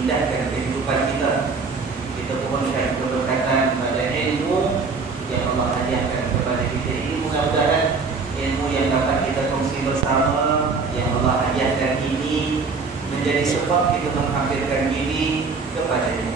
mengindahkan kehidupan kita. Kita mohonkan keberkatan pada ilmu yang Allah hadiahkan kepada kita ini. Mudah-mudahan ilmu yang dapat kita kongsi bersama yang Allah hadiahkan ini menjadi sebab kita menghampirkan diri kepadanya,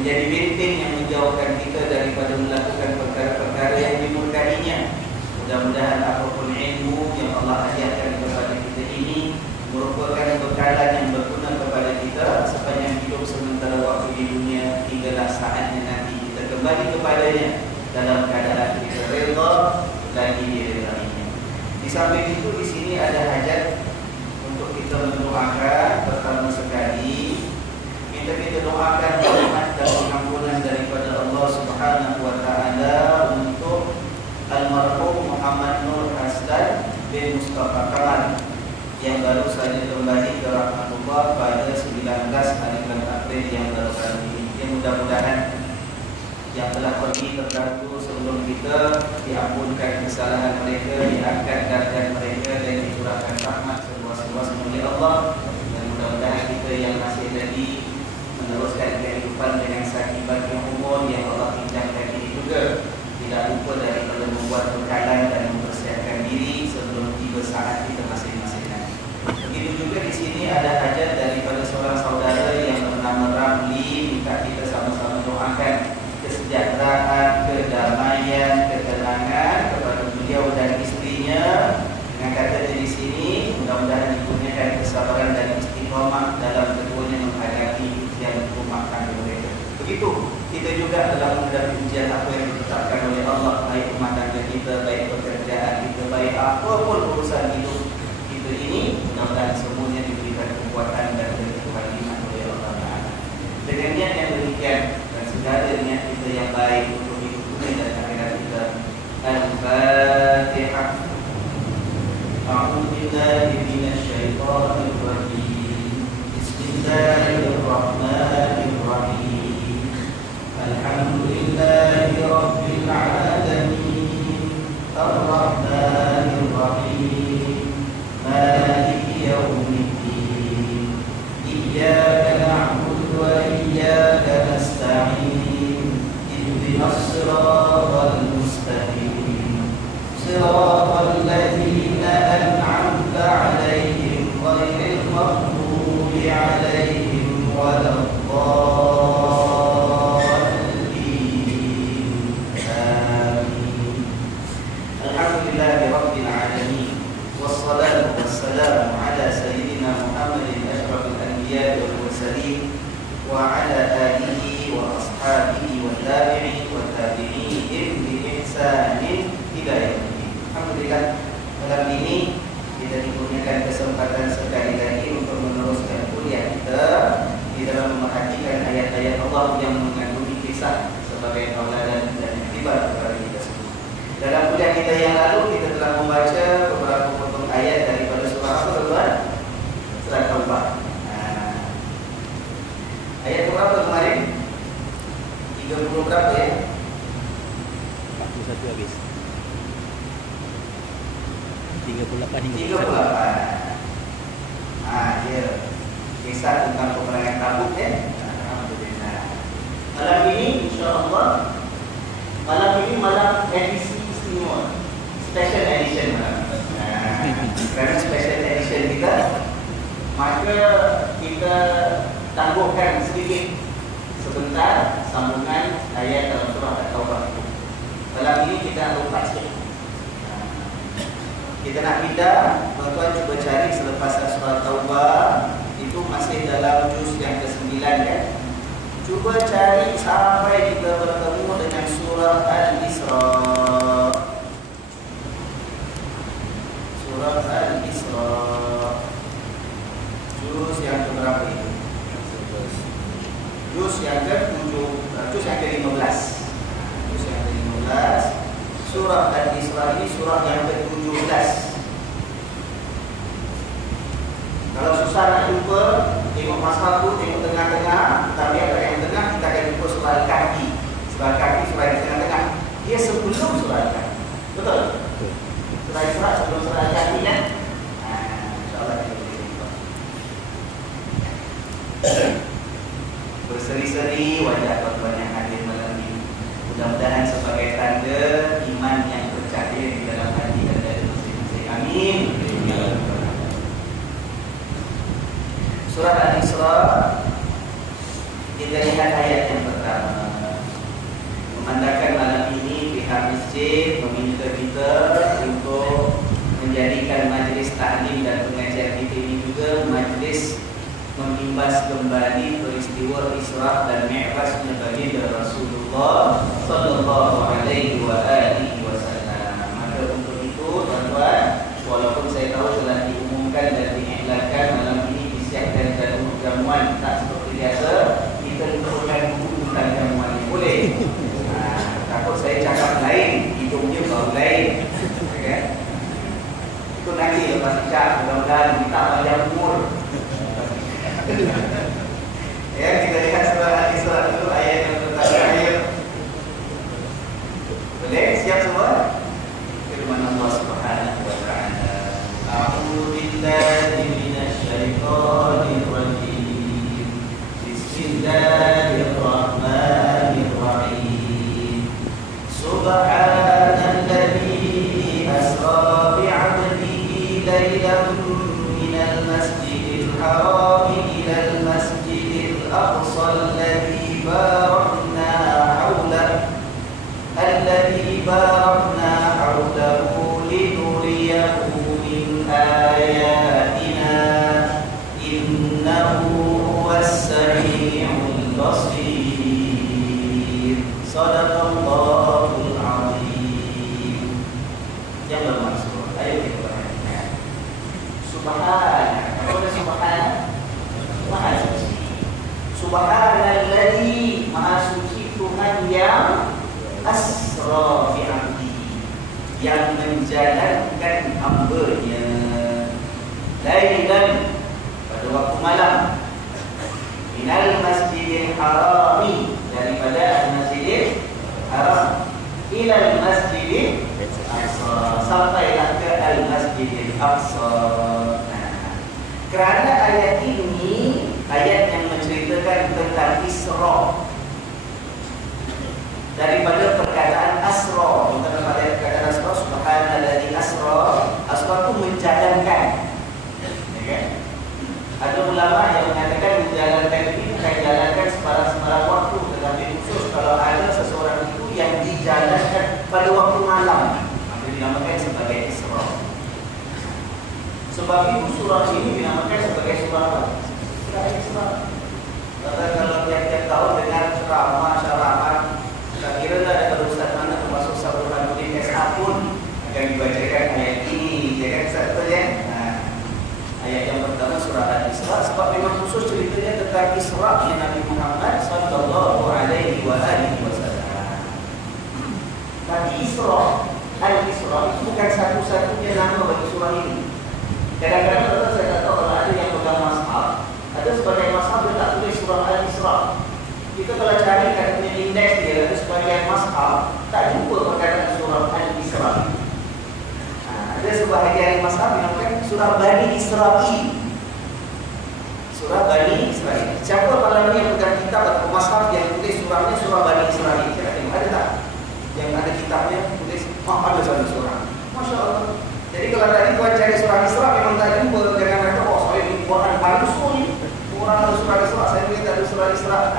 menjadi benteng yang menjauhkan kita daripada melakukan perkara-perkara yang dimurkainya. Mudah-mudahan apapun ilmu yang Allah hadiahkan kepada kita ini merupakan bekalan yang berguna kepada kita sepanjang hidup sementara waktu di dunia, hinggalah saatnya nanti kita kembali kepadanya dalam keadaan kita redha lagi diridainya. Di samping itu, di sini ada hajat untuk kita mendoakan. Pertama sekali, kita doakan rahmat dan pengampunan daripada Allah Subhanahu wa taala untuk almarhum Muhammad Nur Hasdan bin Mustafa Kamal yang baru saja kembali ke rahmatullah pada 19 hari bulan April yang baru ini. Yang mudah-mudahan yang telah pergi terdahulu sebelum kita diampunkan kesalahan mereka, diangkat darjat mereka dan dicurahkan rahmat seluas-luasnya oleh Allah. Dan mudah-mudahan kita yang masih lagi meneruskan kehidupan dengan sakibat yang umur yang Allah pinjamkan ini juga tidak lupa daripada membuat bekalan dan mempersiapkan diri sebelum tiba saat kita masing-masing. Begitu juga di sini ada hajat daripada seorang saudara yang bernama Ramli, minta kita sama-sama doakan kesejahteraan, kedamaian, ketenangan kepada beliau dan istrinya. Dengan katanya di sini, mudah-mudahan dikurniakan kesabaran dan istiqamah dalam keduanya menghadapi ujian rumah tangga mereka. Begitu kita juga dalam menghadapi ujian apa yang ditetapkan oleh Allah, baik rumah tangga kita, baik pekerjaan kita, baik apapun urusan hidup kita ini, mudah-mudahan semuanya diberikan kekuatan dan keimanan oleh Allah Taala. Dengan niat yang demikian dan segala niat kita yang baik untuk hidup dunia dan akhirat kita. Al-Fatihah. A'udzu billahi minasy syaithanir rajim. Bismillahirrahmanirrahim. Alhamdulillahi rabbil alamin. Ar-Rahmanir Rahim. Maliki yaumiddin. Iyyaka na'budu wa iyyaka nasta'in. Ihdinas siratal mustaqim. Siratal ladzina an'amta 'alaihim ghairil maghdubi 'alaihim waladdallin. Amin. Alhamdulillahi rabbil alamin. Wassalatu wassalamu ala sayyidina Muhammadin asyrafil anbiya'i wal mursalin wa ala alihi wa ashabihi wa tabi'in wa tabi'in bi ihsanin ila yaumil. Alhamdulillah, malam ini kita dikurniakan kesempatan sekali lagi untuk meneruskan kuliah kita di dalam memerhatikan ayat-ayat Allah yang mengandungi kisah sebagai tauladan dan iktibar kepada kita semua. Dalam kuliah kita yang lalu kita telah membaca beberapa potong ayat daripada surah apa tuan? Surah Taubah. Ayat berapa kemarin? 30 berapa ya? 41 habis. 38 hingga 38. Dia kisah tentang peperangan Tabuk ya. Alhamdulillah. Malam ini insya-Allah malam edisi istimewa. Special edition malam. Kerana special edition kita, maka kita tangguhkan sedikit sebentar sambungan ayat dalam surah At-Taubah. Malam ini kita lompat sikit. Kita nak pindah, tuan-tuan cuba cari selepas surah Taubah itu masih dalam juz yang ke-9 ya. Cuba cari sampai kita bertemu dengan surah Al-Isra. Surah Al-Isra. Juz yang keberapa itu? Juz yang ke-7, juz yang ke-15. Juz yang ke-15. Surah Al-Isra ini surah yang ke-17. Kalau susah nak jumpa, tengok mashafu, tengok tengah-tengah. Tapi ada yang tengah, kita akan jumpa surah Al-Kahfi. Surah Al-Kahfi, surah yang tengah-tengah. Dia sebelum surah Al-Kahfi. Betul? Surah Al-Isra sebelum surah Al-Kahfi kan? InsyaAllah kita boleh jumpa. berseri-seri wajah tuan-tuan yang hadir malam ini. Mudah-mudahan sebagai tanda iman yang bercahaya di dalam hati anda masing-masing. Amin. Surah Al-Isra, kita lihat ayat yang pertama. Memandangkan malam ini pihak masjid meminta kita untuk menjadikan majlis taklim dan pengajian kita ini juga majlis mengimbas kembali peristiwa Isra dan Mi'rajnya baginda Rasulullah sallallahu alaihi wasallam. Maka untuk itu tuan-tuan, walaupun saya tahu telah diumumkan dan diiklankan malam ini disiapkan jamuan tak seperti biasa, kita perlukan buku tentang jamuan ini. Boleh? Takut saya cakap lain, hidungnya bau lain. Okay? Itu nanti lepas cakap, mudah-mudahan kita jamur. Ya, kita lihat surah Al-Isra dulu ayat yang pertama. Boleh? Siap semua? Firman Allah Subhanahu wa taala. A'udzu billahi minasy syaithanir rajim. Bismillahirrahmanirrahim. Subhanalladzi asra bi'abdihi lailan minal masjidil haram ila al-masjidil aqsa alladzi barakna hawlahu linuriyahu min ayatina innahu huwas sami'ul basir. Shadaqallahul azim. Yang bermaksud, ayo kita perhatikan. Subhana, apa subhana? Maha suci. Subhanalladzi, maha suci Tuhan yang asra bi 'abdi, yang menjalankan hamba-Nya lailan, pada waktu malam, minal masjidil harami, daripada masjidil haram, ila masjidil aqsa, sampailah ke al-masjidil aqsa. Kerana ayat ini ayat yang menceritakan tentang Isra, daripada perkataan asra, bukan daripada perkataan asra. Subhanalladzi asra, asra itu menjalankan. Okay? Ada ulama yang mengatakan menjalankan ini bukan jalankan sebarang waktu, tetapi khusus kalau ada seseorang itu yang dijalankan pada waktu malam, maka dinamakan sebagai Isra. Sebab itu surah ini dinamakan sebagai surah apa? Surah Isra. Kalau tiap-tiap tahun dengan ceramah, tak kira ada ustaz mana termasuk sahabat Nurdin SA pun akan dibacakan ayat ini, ya kan Ustaz, betul ya? Ayat yang pertama surah Al-Isra, sebab memang khusus ceritanya tentang Isra yang Nabi Muhammad sallallahu alaihi wasallam. Tapi Isra, Al-Isra itu bukan satu-satunya nama bagi surah ini. Kadang-kadang saya tak tahu kalau ada yang pegang mashaf, ada sebagian mashaf dia tak tulis surah Al-Isra. Kita kalau cari kat punya indeks dia, ada sebagian mashaf tak jumpa perkataan surah Al-Isra. Ada sebahagian mashaf yang mengatakan surah Bani Israil. Surah Bani Israil. Siapa malam ni yang pegang kitab atau mashaf yang tulis surahnya surah Bani Israil? Kita tengok ada tak? Yang ada kitabnya tulis, ada satu surah. Masya Allah. Jadi kalau tadi tuan cari surah Isra memang tak jumpa. Jangan kata, oh saya ini Quran baru ni. Orang ada surah Isra, saya lihat ada surah Isra.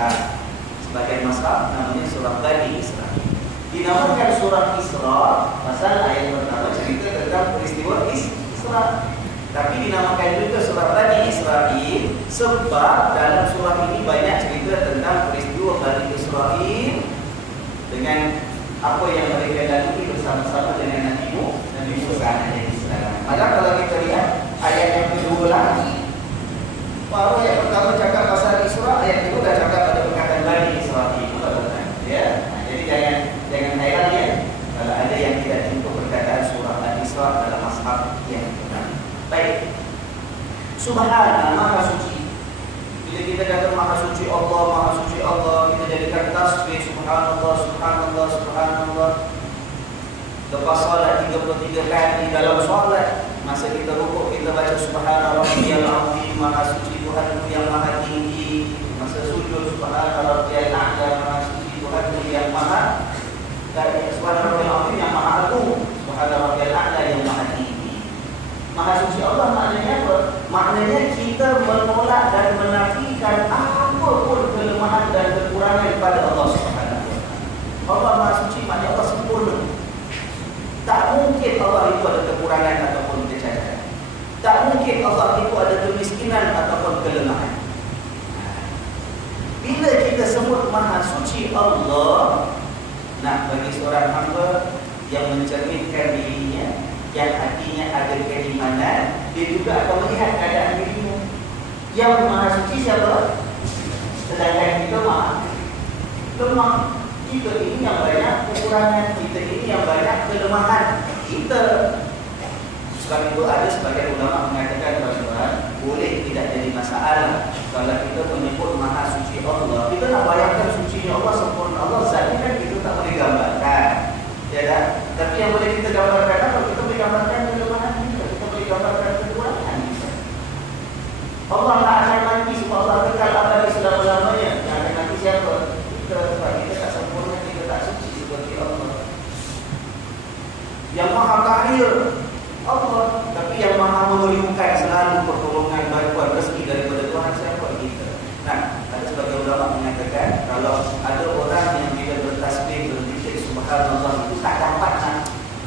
Sebagian mashaf namanya surah Bani Israil. Dinamakan surah Isra pasal ayat pertama cerita tentang peristiwa Isra. Tapi dinamakan juga surah Bani Israil sebab dalam surah ini banyak cerita tentang peristiwa Bani Israil dengan apa yang mereka lalui bersama-sama dengan Nabi Musa alaihissalam. Maka kalau kita lihat ayat yang kedua lagi, baru ayat pertama cakap pasal Isra, ayat kedua dah cakap pada perkataan Bani Israil. Ya, jadi jangan heran ya kalau ada yang tidak jumpa perkataan surah Al-Isra dalam mashaf yang benar. Baik. Subhana, maha suci. Bila kita kata maha suci Allah, kita jadikan tasbih subhanallah, subhanallah, subhanallah. Lepas solat 33 kali dalam solat, masa kita rukuk kita baca subhana rabbiyal azim, maha suci Tuhanku yang maha tinggi. Masa sujud subhana rabbiyal a'la, maha suci Tuhan yang maha, dan subhana rabbiyal azim yang maha agung, subhana rabbiyal a'la yang maha tinggi. Maha suci Allah maknanya apa? Maknanya kita menolak dan menafikan apapun kelemahan dan kekurangan pada Allah Subhanahu wa taala. Allah maha suci maknanya Allah sempurna. Tak mungkin Allah itu ada kekurangan ataupun kecacatan. Tak mungkin Allah itu ada kemiskinan ataupun kelemahan. Bila kita sebut maha suci Allah, nah bagi seorang hamba yang mencerminkan dirinya, yang hatinya ada keimanan, dia juga akan melihat keadaan dirinya. Yang maha suci siapa? Sedangkan kita maha lemah. Kita ini yang banyak kekurangan, kita ini yang banyak kelemahan. Kita sebab itu ada sebagian ulama mengatakan bahawa boleh tidak jadi masalah kalau kita menyebut maha suci Allah. Kita nak bayangkan sucinya Allah, sempurna Allah, zatnya kan kita tak boleh gambarkan, ya kan? Tapi yang boleh kita gambarkan apa? Kita boleh gambarkan kelemahan kita, kita boleh gambarkan kekurangan kita. Allah tak akan mati sebab Allah kekal abadi selama-lamanya. Yang akan mati siapa? Kita, sebab kita tak sempurna, kita tak suci seperti Allah. Yang maha kaya Allah, tapi yang maha memerlukan selalu pertolongan, bantuan, rezeki daripada Tuhan siapa? Kita. Nah, ada sebagian ulama mengatakan kalau ada orang yang bila bertasbih, berzikir subhanallah itu tak dapat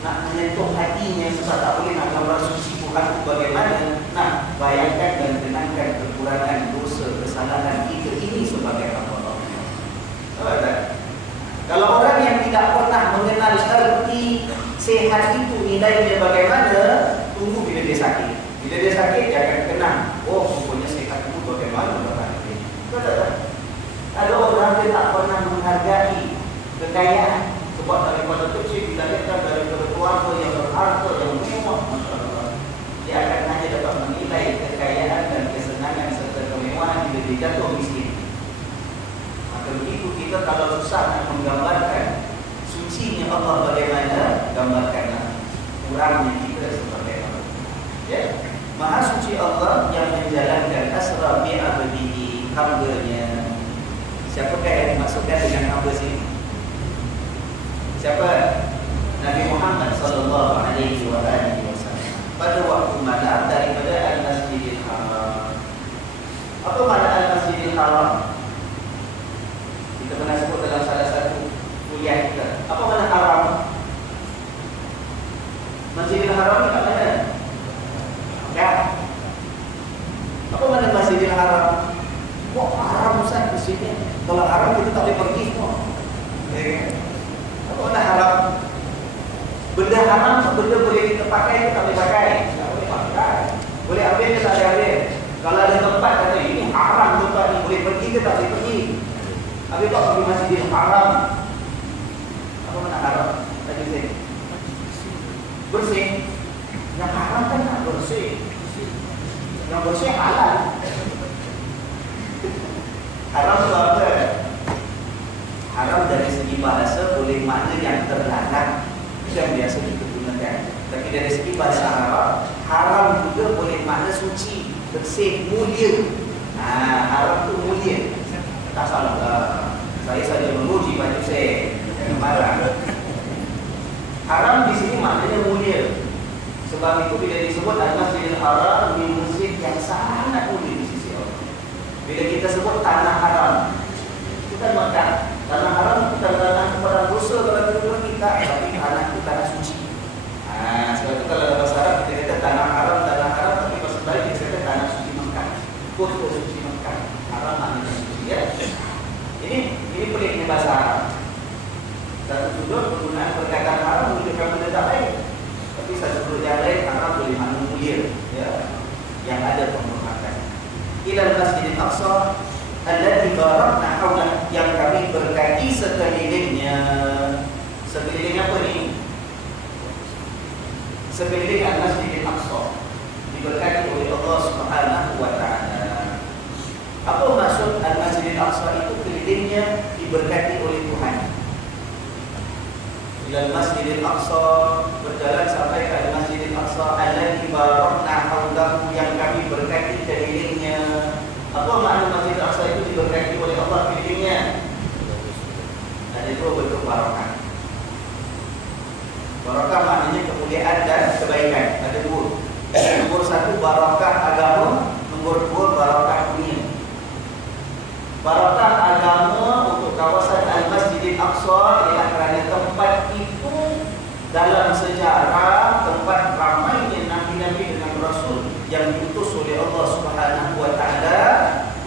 nak menyentuh hatinya, sebab tak boleh nak gambar suci Tuhan itu bagaimana. Nah, bayangkan dan kenangkan kekurangan, dosa, kesalahan kita ini sebagai hamba Allah. Tahu tak? Kalau orang yang tidak pernah mengenal erti sehat itu nilainya bagaimana, tunggu bila dia sakit. Bila dia sakit, dia akan kenang, oh rupanya sehat itu bagaimana bapak ini. Betul tak? Ada orang yang tak pernah menghargai kekayaan, sebab daripada kecil dilahirkan daripada keluarga yang berharta, yang mewah, Masya Allah. Dia akan hanya dapat menilai kekayaan dan kesenangan serta kemewahan bila dia jatuh miskin. Maka begitu kita kalau susah nak menggambarkan sucinya Allah bagaimana, gambarkanlah kurangnya kita sebagai Allah. Ya, maha suci Allah yang menjalankan asra bi'abdihi, hambanya. Siapakah yang dimaksudkan dengan hamba sini? Siapa? Nabi Muhammad sallallahu alaihi wasallam. Pada waktu malam daripada Al-Masjidil Haram. Apa makna Al-Masjidil Haram? Kita pernah sebut dalam salah satu kuliah kita. Apa makna haram? Masjidil Haram ni kat mana? Ya. Apa makna Masjidil Haram? Kok haram Ustaz di sini? Kalau haram kita tak boleh pergi semua. Apa makna haram? Benda haram tu benda boleh kita pakai, kita tak boleh pakai. Tak boleh pakai. Boleh ambil ke tak boleh ambil? Kalau ada tempat kata ini haram tempat ni, boleh pergi ke tak boleh pergi? Habis kau pergi Masjidil Haram. Apa makna haram? Tadi saya bersih. Yang haram kan tak bersih. Yang bersih halal. Haram itu apa? Haram dari segi bahasa boleh makna yang terlarang, itu yang biasa digunakan. Tapi dari segi bahasa Arab, haram juga boleh makna suci, bersih, mulia. Haram itu mulia. Tak salah. Saya saja memuji baju saya, jangan marah. Haram di sini maknanya mulia. Sebab itu bila disebut Al-Masjidil Haram, di masjid yang sangat mulia di sisi Allah. Bila kita sebut tanah haram, kita makan tanah haram, kita datang kepada dosa kalau kita, tapi tanah itu tanah suci. Sebab itu kalau dalam bahasa Arab kita kata tanah haram, tapi bahasa lain kita kata tanah suci Mekah. Kota suci Mekah. Haram maknanya suci, ya. Ini peliknya bahasa Arab. Satu sudut penggunaan perkataan haram menunjukkan benda tak baik, tapi satu sudut yang lain haram boleh makna mulia, ya, yang ada penghormatan. Ilal Masjidil Aqsa alladzi barakna haulah, yang kami berkati sekelilingnya. Sekeliling apa ni? Sekeliling Al-Masjidil Aqsa diberkati oleh Allah Subhanahu wa taala. Apa maksud Al-Masjidil Aqsa itu? Kelilingnya diberkati oleh Tuhan. Ilal Masjidil Aqsa, berjalan sampai ke Al-Masjidil Aqsa alladzi barakna haulahu, yang kami berkati kelilingnya. Apa makna Masjidil Aqsa itu diberkati oleh Allah? dua bentuk barakah. Barakah maknanya kemuliaan dan kebaikan. Ada dua. Nombor satu barakah agama, nombor dua barakah dunia. Barakah agama untuk kawasan Al-Masjidil Aqsa ialah kerana tempat itu dalam sejarah tempat ramainya nabi-nabi dengan rasul yang diutus oleh Allah Subhanahu wa taala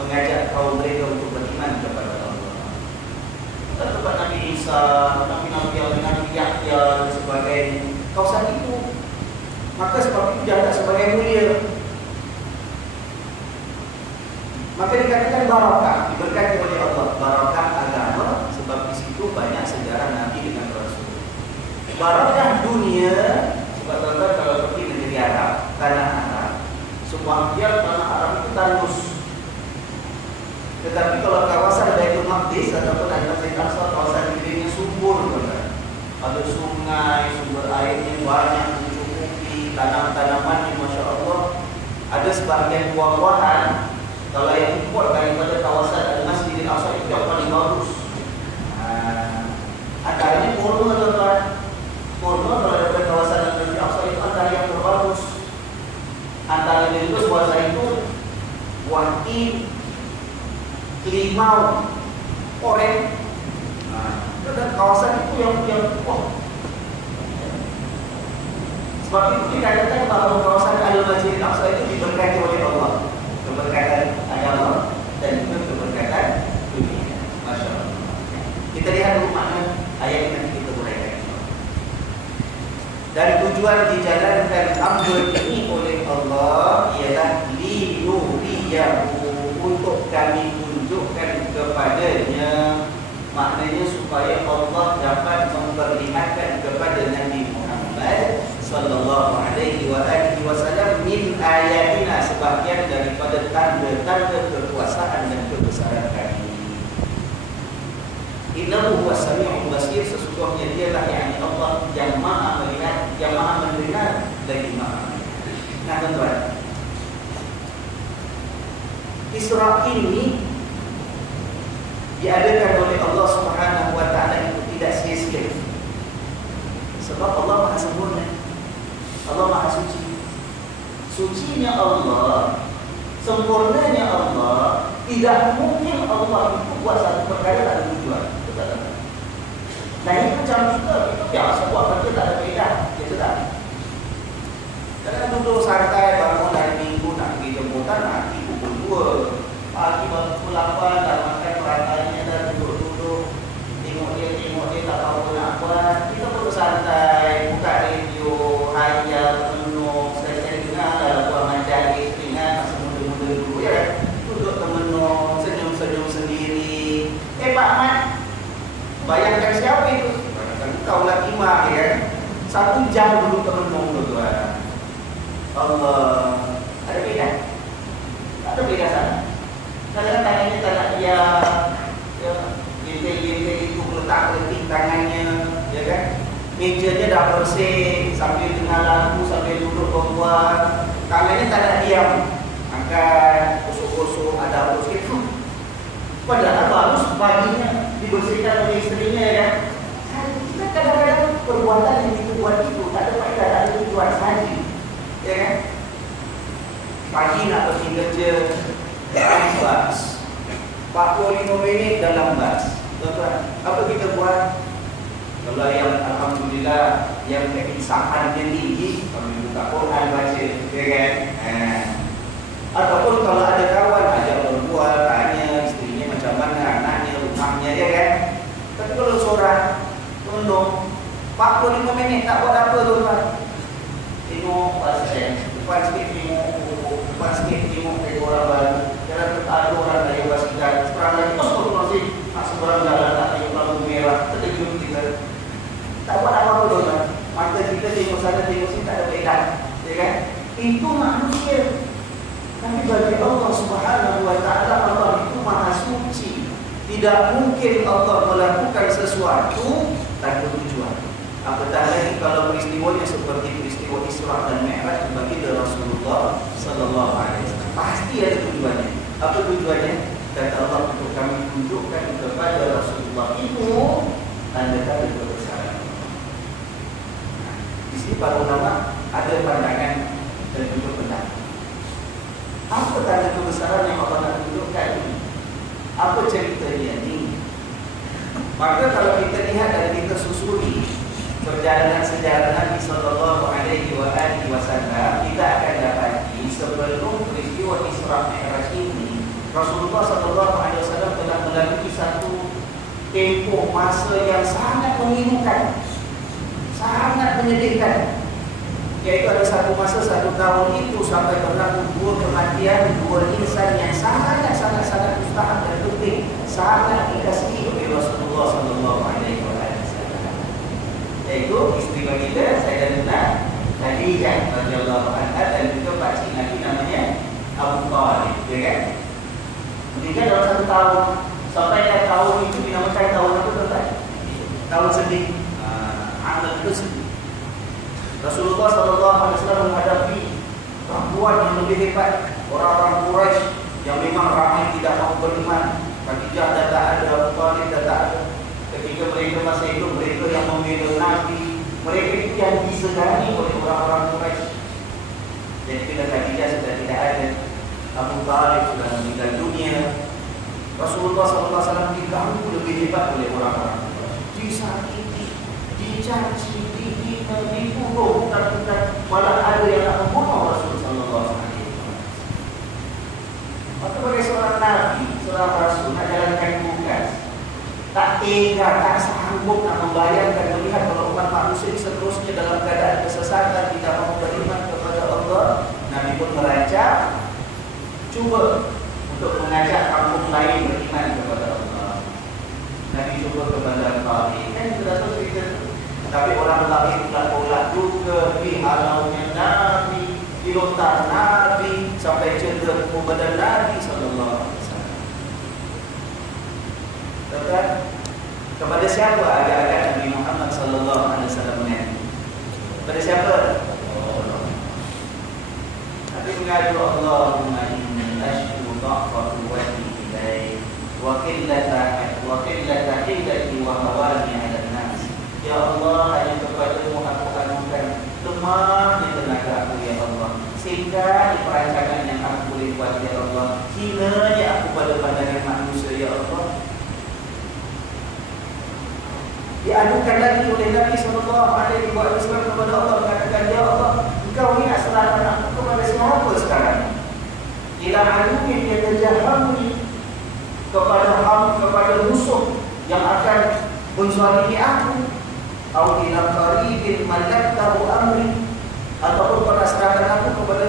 mengajak kaum mereka untuk beriman kepada Allah. Tempat Nabi Isa, Nabi Yahya dan sebagainya. Kawasan itu maka sebab itu dianggap sebagai mulia. Maka dikatakan barakah, diberkati oleh Allah. Barakah agama sebab di situ banyak sejarah nabi dengan rasul. Barakah dunia sebab tuan-tuan kalau pergi negeri Arab, tanah Arab, sebahagian tanah Arab itu tandus. Tetapi kalau kawasan Baitul Maqdis ataupun Al-Masjid Aqsa, kawasan negerinya subur, tuan-tuan. Ada sungai, sumber airnya banyak, mencukupi, tanam-tanaman, masya Allah. Ada sebahagian buah-buahan. Kalau yang import daripada kawasan Al-Masjid Aqsa itu yang paling bagus. Antaranya kurma, tuan-tuan. Kurma kalau daripada kawasan Al-Masjid Aqsa itu antara yang terbagus. Antara itu buah zaitun, buah tin, limau, oren. Dan kawasan itu yang sebab itu dikatakan bahawa kawasan Al-Masjid Aqsa itu diberkati oleh Allah. Keberkatan agama dan juga keberkatan dunia. Masya Allah. Kita lihat dulu makna ayat yang kita uraikan. Dan tujuan dijalankan amr ini oleh Allah ialah linuriyahu, untuk kami tunjukkan kepadanya. Maknanya supaya Allah dapat memperlihatkan kepada Nabi Muhammad sallallahu alaihi wasallam min ayatina, sebahagian daripada tanda-tanda kekuasaan dan kebesaran kami. Innahu huwas sami'ul basir, sesungguhnya dialah yakni Allah yang Maha melihat, yang Maha mendengar lagi Maha melihat. Nah, tuan-tuan, Isra ini diadakan oleh Allah Subhanahu wa taala itu tidak sia-sia. Sebab Allah Maha sempurna. Allah Maha suci. Sucinya Allah, sempurnanya Allah, tidak mungkin Allah itu buat satu perkara tak ada tujuan. Betul tak? Nah, ini macam kita biasa buat kerja tak ada faedah. Betul tak? Jangan duduk santai bangun hari Minggu nak pergi jemputan, nanti pukul 2. Pagi baru pukul 8 dah makan perantainya, dah duduk-duduk tengok dia tak tahu nak buat. Kita perlu santai, buka radio, hayal, menung, sekali-sekali dengar dalam buah majalis, ingat masa muda-muda dulu ya kan. Duduk termenung, senyum-senyum sendiri. Pak Ahmad, bayangkan siapa itu? Bayangkan kau lah imam ya kan. 1 jam dulu termenung tuan. Allah, ada beda? Tak ada beda sana. Kadang-kadang tangannya tak nak dia ginting-ginting itu letak-letik tangannya, ya kan? Mejanya dah bersih, sambil dengar lagu, sambil duduk berbuat. Tangannya tak nak diam, angkat, kosok-kosok, ada apa sikit. Padahal harus paginya dibersihkan oleh isterinya, ya kan? Kita kadang-kadang perbuatan yang kita buat itu tak ada faedah, tak ada tujuan sahaja, ya kan? Pagi nak pergi kerja dalam bas, 45 minit dalam bas. Tuan-tuan, apa kita buat? Kalau yang alhamdulillah yang keinsafan tinggi, kami buka Quran baca, ya kan? Ataupun kalau ada kawan ajak berbual, tanya isterinya macam mana, anaknya, rumahnya, ya kan? Tapi kalau seorang menung 45 minit tak buat apa, tuan-tuan. Tengok pasien, depan sikit tengok, depan sikit tengok orang baru. Jangan ada orang dari basikal, sekarang lagi masih seberang jalan tak tengok lampu merah, terkejut kita. Tak buat apa-apa, tuan-tuan. Mata kita tengok sana tengok sini tak ada faedah, ya kan? Itu manusia. Tapi bagi Allah Subhanahu wa taala, Allah itu Maha suci. Tidak mungkin Allah melakukan sesuatu tanpa tujuan. Apatah lagi kalau peristiwanya seperti peristiwa Isra dan Mi'raj bagi Rasulullah sallallahu alaihi wasallam. Pasti ada tujuannya. Apa tujuannya? Kata Allah, untuk kami tunjukkan kepada Rasulullah itu tanda-tanda kebesaran. Nah, di sini para ulama ada pandangan dan juga pendapat. Apa tanda kebesaran yang Allah nak tunjukkan ini? Apa ceritanya ini? Maka kalau kita lihat dan kita susuri perjalanan sejarah Nabi Sallallahu Alaihi Wasallam, kita akan dapati sebelum peristiwa Isra Mi'raj ini, Rasulullah Sallallahu Alaihi Wasallam telah melalui satu tempoh masa yang sangat memilukan, sangat menyedihkan. Yaitu ada satu masa, satu tahun itu sampai berlaku dua kematian dua insan yang sangat mustahil dan penting, sangat dikasihi oleh Rasulullah Sallallahu Alaihi Wasallam. Yaitu isteri baginda Sayyidatina Khadijah radhiyallahu anha dan juga pakcik Nabi namanya Abu Thalib, ya kan? Meninggal dalam satu tahun. Sampai tahun itu dinamakan tahun apa tuan-tuan? Tahun sedih. Amal itu sedih. Rasulullah SAW menghadapi perempuan yang lebih hebat, orang-orang Quraisy yang memang ramai tidak mau beriman. Khadijah dah tak ada, Abu Thalib dah tak ada. Ketika mereka masa itu, mereka yang membela Nabi, mereka itu yang disegani oleh orang-orang Quraisy. Jadi bila Khadijah sudah tidak ada, Abu Thalib sudah meninggal dunia, Rasulullah SAW diganggu lebih hebat oleh orang-orang Quraisy, disakiti, dicaci, dihina, dibunuh, bukan malah ada yang nak membunuh Rasulullah SAW. Maka bagi seorang Nabi, seorang Rasul nak jalankan tugas, tak tega, tak sanggup nak membayangkan melihat kalau umat manusia seterusnya dalam keadaan kesesatan, tidak mau beriman kepada Allah. Nabi pun merancang cuba untuk mengajak kampung lain beriman kepada Allah. Nabi cuba ke Bandar Taif, kan sudah tahu cerita. Tapi orang Taif tolak juga, dihalaunya Nabi, dilontar Nabi, sampai cedera badan Nabi Sallallahu Alaihi Wasallam. Tetapi kepada siapa agak-agak Nabi Muhammad Sallallahu Alaihi Wasallam ini? Kepada siapa? Nabi mengadu, Allahumma inni ashku dha'fa quwwati ilaik wa qillata hidati wa hawani 'ala an-nas. Ya Allah, hanya kepadamu aku anugerahkan lemahnya tenaga aku, ya Allah, sehingga di perancangan yang aku boleh buat, ya Allah, hinanya aku pada pandangan manusia, ya Allah. Diadukan lagi oleh Nabi Sallallahu Alaihi Wasallam kepada Allah, mengatakan, ya Allah, engkau ni nak serahkan aku kepada siapa sekarang? Ila adumin yatajahhamni, kepada musuh yang akan menzalimi aku, atau ila qaribin malaktahu amri, ataupun pada serahkan aku kepada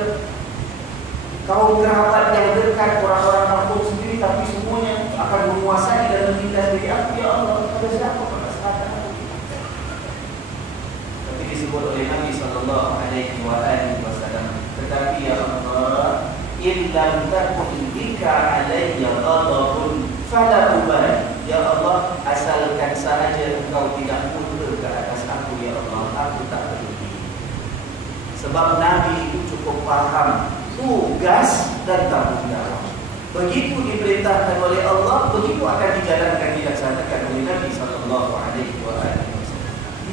kaum kerabat yang dekat, orang-orang kampung sendiri, tapi semuanya akan menguasai dan meminta diri aku, ya Allah, kepada siapa pada serahkan aku? Tapi disebut oleh Nabi Sallallahu Alaihi Wasallam, tetapi ya Allah, illam takun bika alayya ghadabun fala ubali. Ya Allah, asalkan sahaja engkau tidak murka ke atas aku, ya Allah, aku tak peduli. Sebab Nabi itu cukup faham tugas dan tanggung jawab. Begitu diperintahkan oleh Allah, begitu akan dijalankan, dilaksanakan oleh Nabi Sallallahu Alaihi Wasallam.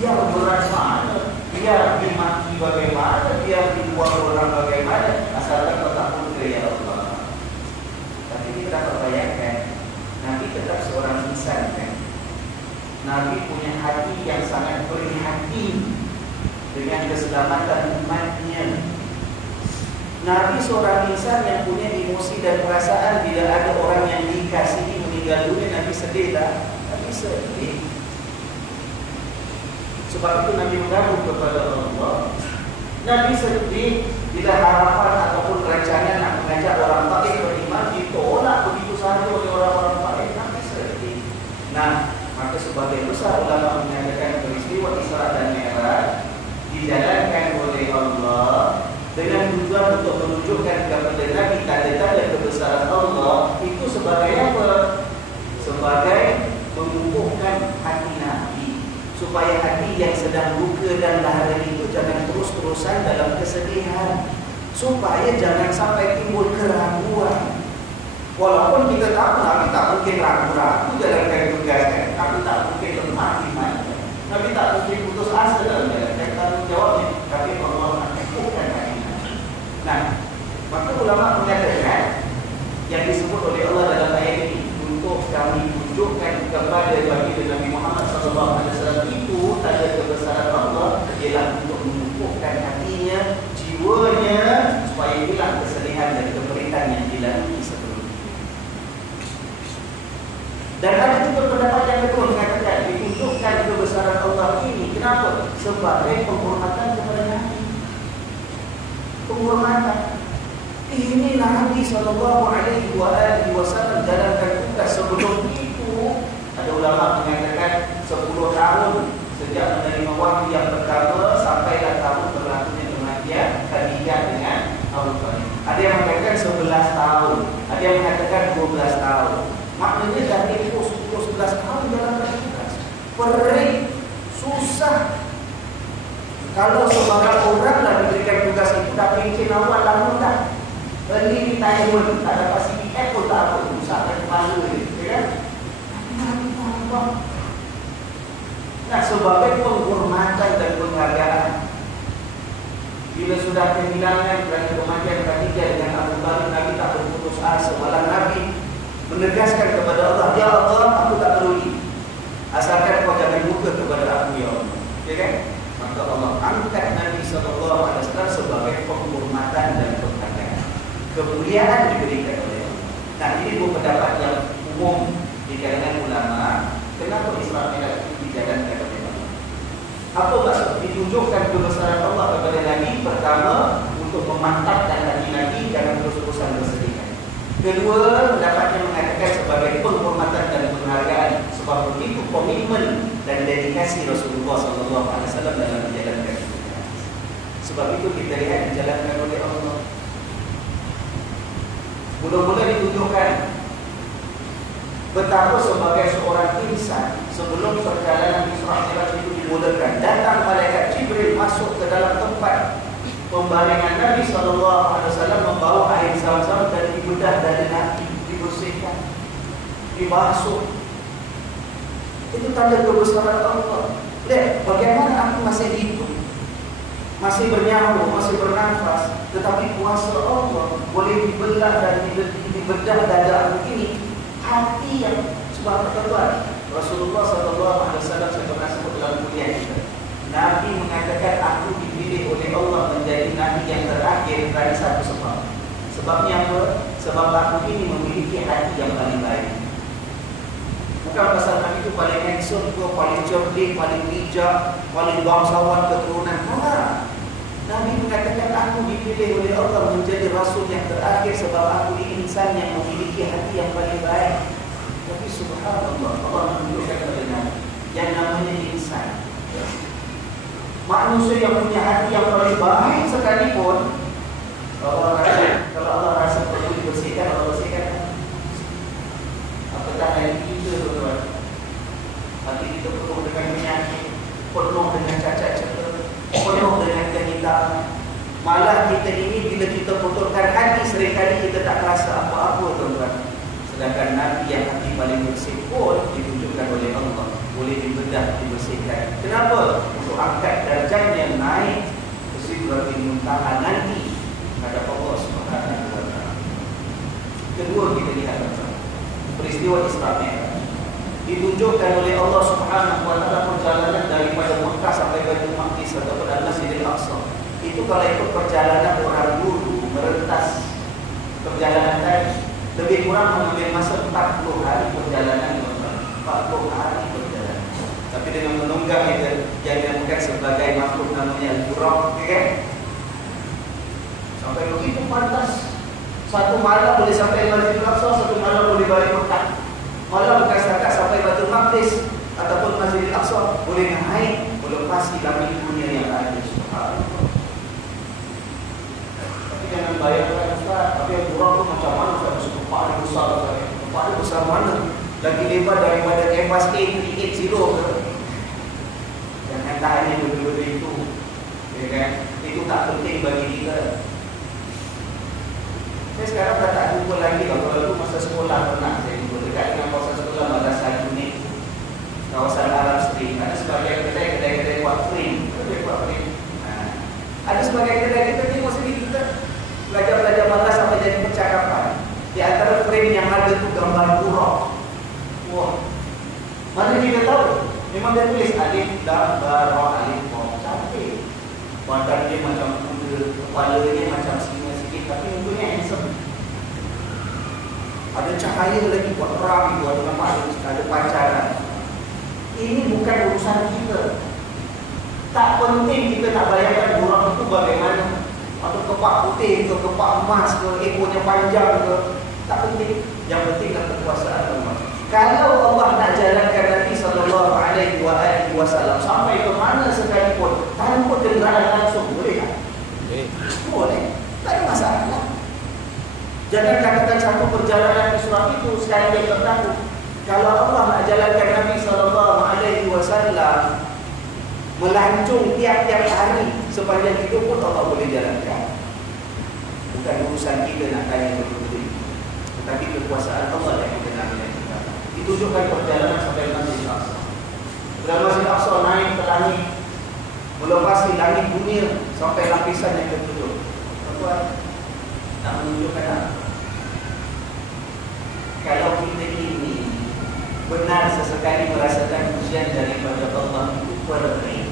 Biar berat mana, biar dimaki bagaimana, biar dibuang orang bagaimana, asalkan kau tak murka, ya Allah. Tapi kita dapat bayangkan, Nabi tetap seorang insan, kan? Nabi punya hati yang sangat prihatin dengan keselamatan umatnya. Nabi seorang insan yang punya emosi dan perasaan. Bila ada orang yang dikasihi meninggal dunia, Nabi sedih tak? Nabi sedih. Sebab itu Nabi mengadu kepada Allah. Nabi sedih bila harapan ataupun rancangan nak mengajak orang Taif beriman ditolak begitu sahaja oleh orang-orang Taif. Nabi sedih. Nah, maka sebagai besar ulama menyatakan peristiwa Isra dan Mi'raj dijalankan oleh Allah dengan tujuan untuk menunjukkan kepada Nabi tanda-tanda kebesaran Allah itu sebagai apa? Sebagai menumbuhkan hati Nabi, supaya hati yang sedang luka dan lara itu jangan terus-terusan dalam kesedihan, supaya jangan sampai timbul keraguan. Walaupun kita tahu Nabi tak mungkin ragu-ragu jalankan tugasnya, Nabi tak mungkin lemah iman, tunjukkan kepada baginda Nabi Muhammad SAW itu tanda kebesaran Allah ialah untuk menumpukan hatinya, jiwanya, supaya hilang kesedihan dan keperitan yang dilalui sebelum itu. Dan ada juga pendapat yang kedua mengatakan ditunjukkan kebesaran Allah ini. Kenapa? Sebagai penghormatan kepada Nabi. Penghormatan. Ini Nabi SAW jalankan tugas. Sebelum itu ada ulama mengatakan 10 tahun sejak menerima wahyu yang pertama sampailah tahun berlakunya kematian Khadijah dengan Abu Talib. Ada yang mengatakan 11 tahun, ada yang mengatakan 12 tahun. Maknanya dah tempoh 10-11 tahun jalankan tugas. Perih, susah. Kalau sebarang orang dah diberikan tugas itu dah pencen awal lama dah. Early retirement, tak dapat CPF pun tak apa, usahkan kepala dia, kan? Nah, sebagai penghormatan dan penghargaan, bila sudah kehilangan kerana kematian Khadijah dengan Abu Talib, Nabi tak berputus asa. Malah Nabi menegaskan kepada Allah, ya Allah, aku tak peduli, asalkan kau jangan buka kepada aku, ya Allah. Ya kan? Maka Allah angkat Nabi SAW sebagai penghormatan dan penghargaan. Kemuliaan diberikan oleh Allah. Nah, ini dua pendapat yang umum di kalangan ulama. Kenapa Isra Mi'raj itu dijalankan oleh Allah? Apa maksud ditunjukkan kebesaran Allah kepada Nabi? Pertama, untuk memantapkan hati Nabi jangan terus-terusan bersedihan. Kedua, pendapatnya mengatakan sebagai penghormatan dan penghargaan. Sebab begitu komitmen dan dedikasi Rasulullah SAW dalam menjalankan tugas. Sebab itu kita lihat dijalankan oleh Allah. Mula-mula ditunjukkan betapa sebagai seorang insan sebelum perjalanan Isra Mi'raj itu dimulakan, datang malaikat Jibril masuk ke dalam tempat pembaringan Nabi SAW, membawa air Zam-Zam dan dibedah dari Nabi, dibersihkan, dibasuh. Itu tanda kebesaran Allah. Lihat bagaimana aku masih hidup, masih bernyambung, masih bernafas, tetapi kuasa Allah boleh dibelah dan dibedah dada aku ini. Hati yang sebab tertuan Rasulullah SAW saya pernah sebut dalam kuliah kita. Nabi mengatakan aku dipilih oleh Allah menjadi Nabi yang terakhir dari satu sebab. Sebabnya apa? Sebab aku ini memiliki hati yang paling baik. Bukan pasal Nabi itu paling handsome ke, paling cerdik, paling bijak, paling bangsawan keturunan. Nabi mengatakan aku dipilih oleh Allah menjadi Rasul yang terakhir sebab aku ini insan yang memiliki hati yang paling baik. Tapi subhanallah, Allah menunjukkan kepada Nabi yang namanya insan, manusia yang punya hati yang paling baik sekalipun, kalau Allah rasa perlu dibersihkan, Allah bersihkan. Apakah hari kita, tuan-tuan? Hati kita penuh dengan penyakit, penuh dengan cacat cedera, penuh dengan kehitaan. Malah kita ini bila kita kotorkan hati, seringkali kita tak rasa apa-apa, tuan-tuan. Sedangkan Nabi yang hati paling bersih pun ditunjukkan oleh Allah, boleh dibedah, dibersihkan. Kenapa? Untuk angkat darjahnya naik ke Sidratul Muntaha nanti hadap Allah Subhanahu wa taala. Kedua, kita lihat peristiwa Isra Mi'raj. Ditunjukkan oleh Allah Subhanahu wa taala perjalanan daripada Mekah sampai Baitul Maqdis atau Al-Masjidil Aqsa. Itu kalau ikut perjalanan orang dulu merentas perjalanan tadi, lebih kurang mengambil masa 40 hari perjalanan, 40 hari perjalanan. Tapi dengan menunggang itu yang dinamakan sebagai makhluk namanya Al-Buraq, kan? Sampai begitu pantas. Satu malam boleh sampai Masjidil Aqsa, satu malam boleh balik Mekah. Malah bukan setakat sampai Baitul Maqdis ataupun Masjidil Aqsa, boleh naik melepasi langit dunia yang ada. Subhanallah. Tapi jangan bayangkan Ustaz, tapi yang kurang tu macam mana Ustaz? Kepala besar Ustaz. Kepala besar mana? Lagi lebar daripada Airbus A380 ke? Jangan tanya benda-benda itu, ya kan? Itu tak penting bagi kita. Saya sekarang dah tak jumpa lagi lah. Kalau dulu masa sekolah pernah saya jumpa dekat dengan kawasan sekolah Madrasah Unik, kawasan Arab Street. Ada sebagai kedai-kedai buat frame. Ada sebagai kedai kita ni mesti kita belajar-belajar malas sampai jadi percakapan. Di antara frame yang ada tu gambar buraq. Wah, Mana kita tahu? Memang dia tulis alif, lam, ba, ra, alif, ra. Cantik. Badan dia macam kuda, kepalanya macam singa sikit, tapi muntahnya handsome. Ada cahaya lagi buat perang itu, ada nampak ada pancaran. Ini bukan urusan kita. Tak penting kita nak bayangkan orang itu bagaimana, atau kepak putih ke, kepak emas ke, ekornya panjang ke. Tak penting. Yang penting adalah kekuasaan Allah. Kalau Allah nak jalankan Nabi SAW sampai ke mana sekalipun tanpa kenderaan langsung, boleh tak? Boleh. Tak ada masalah. Jangan katakan satu perjalanan ke surat itu sekali dia berlaku. Kalau Allah nak jalankan Nabi SAW melancung tiap-tiap hari sepanjang hidup pun Allah boleh jalankan. Bukan urusan kita nak tanya betul-betul, tetapi kekuasaan Allah yang kita nak lihat. Ditunjukkan perjalanan sampai Masjid Al-Aqsa. Dari Masjid Al-Aqsa naik ke langit, melepasi langit dunia sampai lapisan yang ketujuh. Tuan, nak menunjukkan apa? Kalau kita ini benar sesekali merasakan ujian daripada Allah itu perih,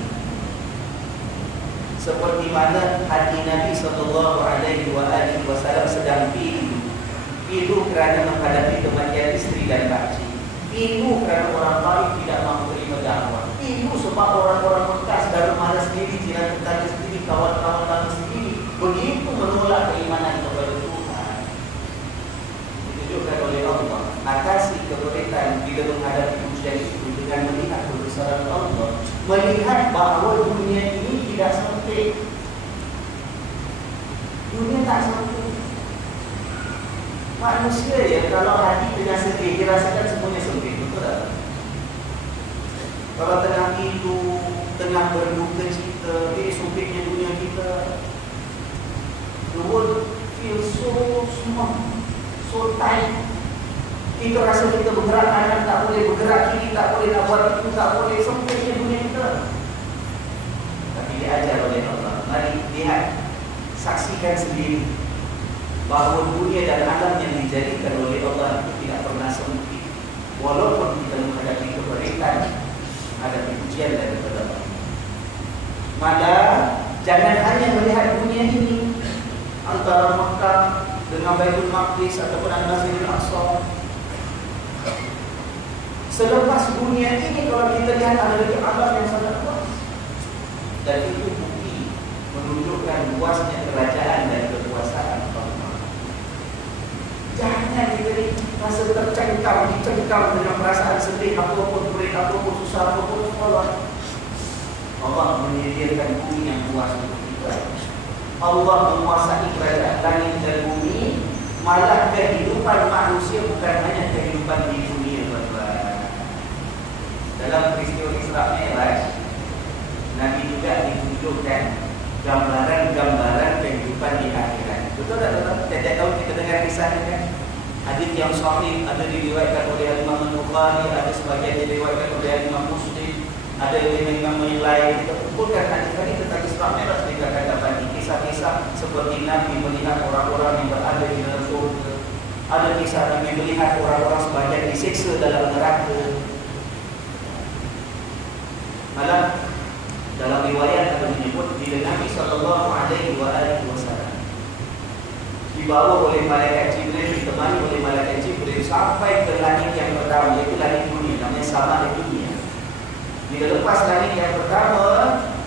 seperti mana hati Nabi SAW sedang pilu kerana menghadapi kematian isteri dan pakcik, pilu kerana orang baik tidak mahu terima dakwah, pilu sebab orang-orang Mekah sedang marah sendiri, jiran tetangga sendiri, kawan-kawan lama sendiri begitu menolak keimanan kepada Tuhan. Ditunjukkan oleh Allah atasi keberitaan bila menghadapi ujian itu dengan melihat kebesaran Allah, melihat bahawa dunia ini tidak sempit. Dunia tak sempit. Manusia ya, kalau hati tengah sedih, dia rasakan semuanya sempit, betul tak? Kalau tengah itu, tengah berduka cita, sempitnya dunia kita. The world feels so small, so tight. Kita rasa kita bergerak kanan tak boleh, bergerak kiri tak boleh, nak buat itu tak boleh, sempitnya dunia kita. Tapi diajar oleh Allah, mari lihat, saksikan sendiri bahawa dunia dan alam yang dijadikan oleh Allah itu tidak pernah sempit. Walaupun kita menghadapi keberitaan, ada ujian daripada Allah. Maka jangan hanya melihat dunia ini antara Makkah dengan Baitul Maqdis ataupun Al-Masjid Al-Aqsa. Selepas dunia ini kalau kita lihat ada lagi alam yang sangat luas, dan itu bukti menunjukkan luasnya kerajaan dan kekuasaan Allah. Jangan kita ni rasa tercengkam, dicengkam dengan perasaan sedih, apapun berat, apapun susah, apapun Allah. Allah menyediakan bumi yang luas untuk kita. Allah menguasai kerajaan langit dan bumi. Malah kehidupan manusia bukan hanya kehidupan di dunia, tuan-tuan. Dalam peristiwa Isra Mi'raj, Nabi juga ditunjukkan gambaran-gambaran kehidupan di akhirat. Betul tak, tuan-tuan? Tiap-tiap tahun kita dengar kisah ini kan? Hadis yang sahih, ada diriwayatkan oleh Imam Bukhari, ada sebagian diriwayatkan oleh Imam Muslim, ada Imam yang lain. Kita kumpulkan hadis-hadis tentang Isra Mi'raj, kita akan dapat kisah-kisah seperti Nabi melihat orang-orang yang berada di dalam surga. Ada kisah Nabi melihat orang-orang sebagian disiksa dalam neraka. Malah dalam riwayat ada menyebut bila Nabi SAW dibawa oleh malaikat Jibril, ditemani oleh malaikat Jibril sampai ke langit yang pertama, iaitu langit dunia, namanya Sama Dunia. Bila lepas langit yang pertama,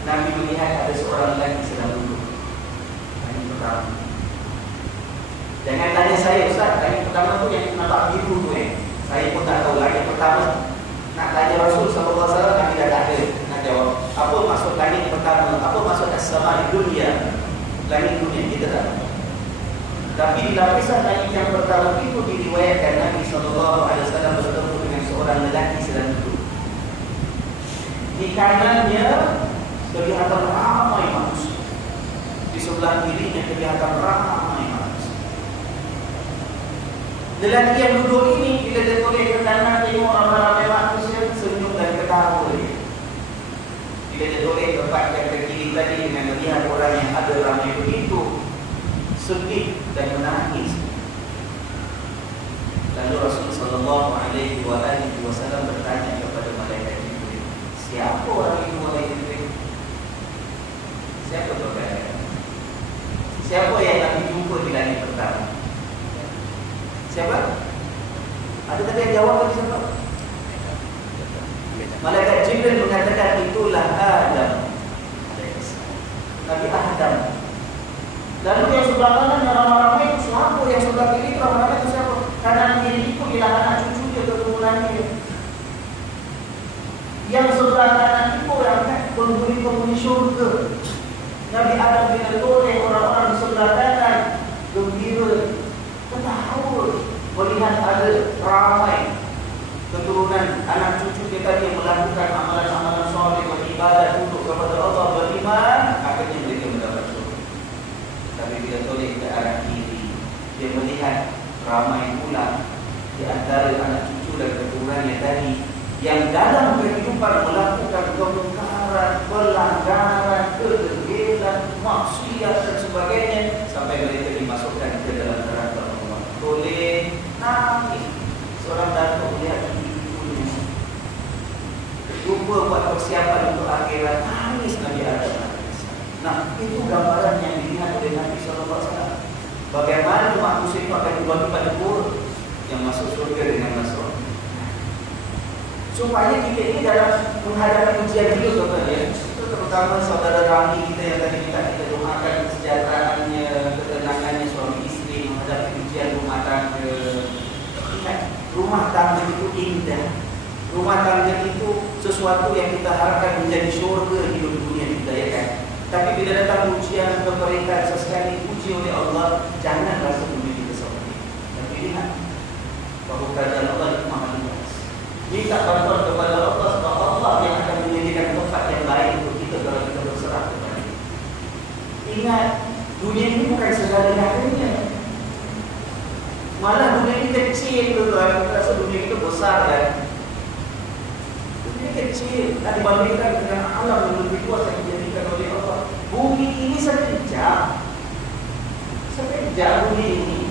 Nabi melihat ada seorang lelaki sedang duduk. Langit pertama. Jangan tanya saya, Ustaz, langit pertama tu yang nampak biru tu Saya pun tak tahu langit pertama. Nak tanya Rasul SAW, Nabi dah tak ada nak jawab. Apa maksud langit pertama? Apa maksud As-Sama Dunia? Langit dunia, kita tak tahu. Tapi di lapisan langit yang pertama itu diriwayatkan Nabi SAW bertemu dengan seorang lelaki sedang duduk. Di kanannya kelihatan ramai manusia, di sebelah kirinya kelihatan ramai manusia. Lelaki yang duduk ini bila dia toleh ke kanan tengok ramai-ramai manusia, senyum dan ketawa dia. Bila dia toleh tempat yang ke kiri tadi dengan melihat orang yang ada ramai begitu, sedih dan menangis. Lalu Rasulullah SAW bertanya kepada Lalu yang sebelah kanan yang ramai-ramai itu siapa? Yang sebelah kiri itu ramai-ramai itu siapa? Kanan kiri itu ialah anak cucunya, keturunannya. Yang sebelah kanan itu yang penghuni syurga. Nabi Adam bin Toleh, orang-orang di sebelah kanan gembira, ketahui melihat ada ramai keturunan anak cucu kita yang melakukan amalan-amalan soleh, beribadah untuk kepada Allah, beriman, akhirnya mereka mendapat surga. Tapi bila Toleh ke arah kiri, dia melihat ramai pula di antara anak cucu dan keturunannya tadi yang dalam kehidupan melakukan kemungkaran, pelanggaran, kegeliran, maksiat dan sebagainya, sampai mereka dimasukkan ke dalam neraka Allah. Toleh nangis. Seorang datuk melihat cucu-cucunya, lupa buat persiapan untuk akhirat, nangis Nabi Adam. Nah, itu gambaran yang dilihat oleh Nabi SAW. Bagaimana umat muslim akan dibagi pada dua, yang masuk surga dengan masuk. Supaya kita ini dalam menghadapi ujian hidup, ya, terutama saudara Rami kita yang tadi minta kita doakan kesejahteraannya, ketenangannya suami istri menghadapi ujian rumah tangga. Ingat, rumah tangga itu indah. Rumah tangga itu sesuatu yang kita harapkan menjadi syurga hidup dunia kita, ya kan? Tapi bila datang ujian keperikan sesekali diuji oleh Allah, jangan rasa dunia kita seperti itu. Tapi lihat bahawa kerajaan Allah itu maha luas. Minta bantuan kepada Allah, sebab Allah yang akan menjadikan tempat yang baik untuk kita kalau kita berserah kepada Dia. Ingat, dunia ini bukan segala-galanya. Malah dunia ini kecil, tuan. Kita rasa dunia itu besar, kan? Dunia kecil, dibandingkan dengan alam yang lebih luas yang dijadikan oleh Allah. Bumi ini sekejap bumi ini.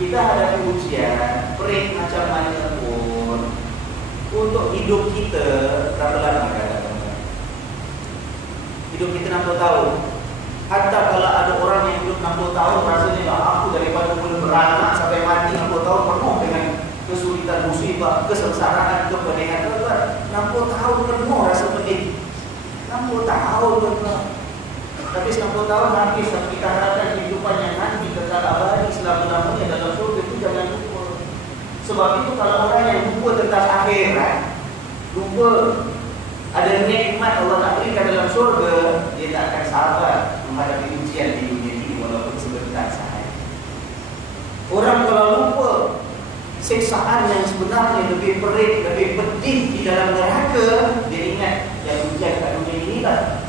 Kita hadapi ujian, perik macam mana pun, untuk hidup kita berapa lama kadang-kadang? Hidup kita 60 tahun. Hatta kalau ada orang yang hidup 60 tahun, rasanya lah aku daripada mula beranak sampai mati 60 tahun penuh dengan kesulitan, musibah, kesengsaraan, kepedihan. 60 tahun penuh rasa pedih. 60 tahun penuh. Tapi 60 tahun habis, kita harapkan kehidupan yang nanti kekal abadi selama-lamanya dalam surga itu jangan lupa. Sebab itu kalau orang yang lupa tentang akhirat, lupa ada nikmat Allah nak berikan dalam surga, dia tak akan sabar menghadapi ujian di dunia ini walaupun sebentar sahaja. Orang kalau lupa siksaan yang sebenarnya lebih perit, lebih pedih di dalam neraka, dia ingat yang ujian kat dunia ini lah.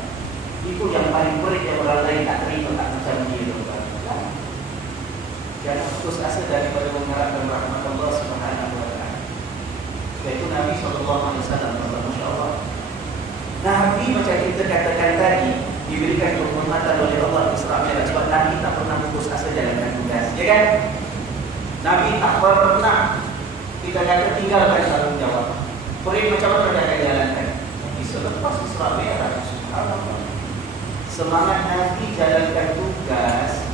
Itu yang paling perit yang orang lain tak terima, tak macam dia. Jangan putus asa daripada mengharapkan rahmat Allah Subhanahu wa taala. Yaitu Nabi SAW, Masya Allah. Nabi macam kita katakan tadi diberikan kehormatan oleh Allah Isra Mi'raj, sebab Nabi tak pernah putus asa jalankan tugas, ya kan? Nabi tak pernah kita kata tinggalkan tanggungjawab. Perit macam mana dia akan jalankan? Tapi selepas Isra Mi'raj, subhanallah, semangat Nabi jalankan tugas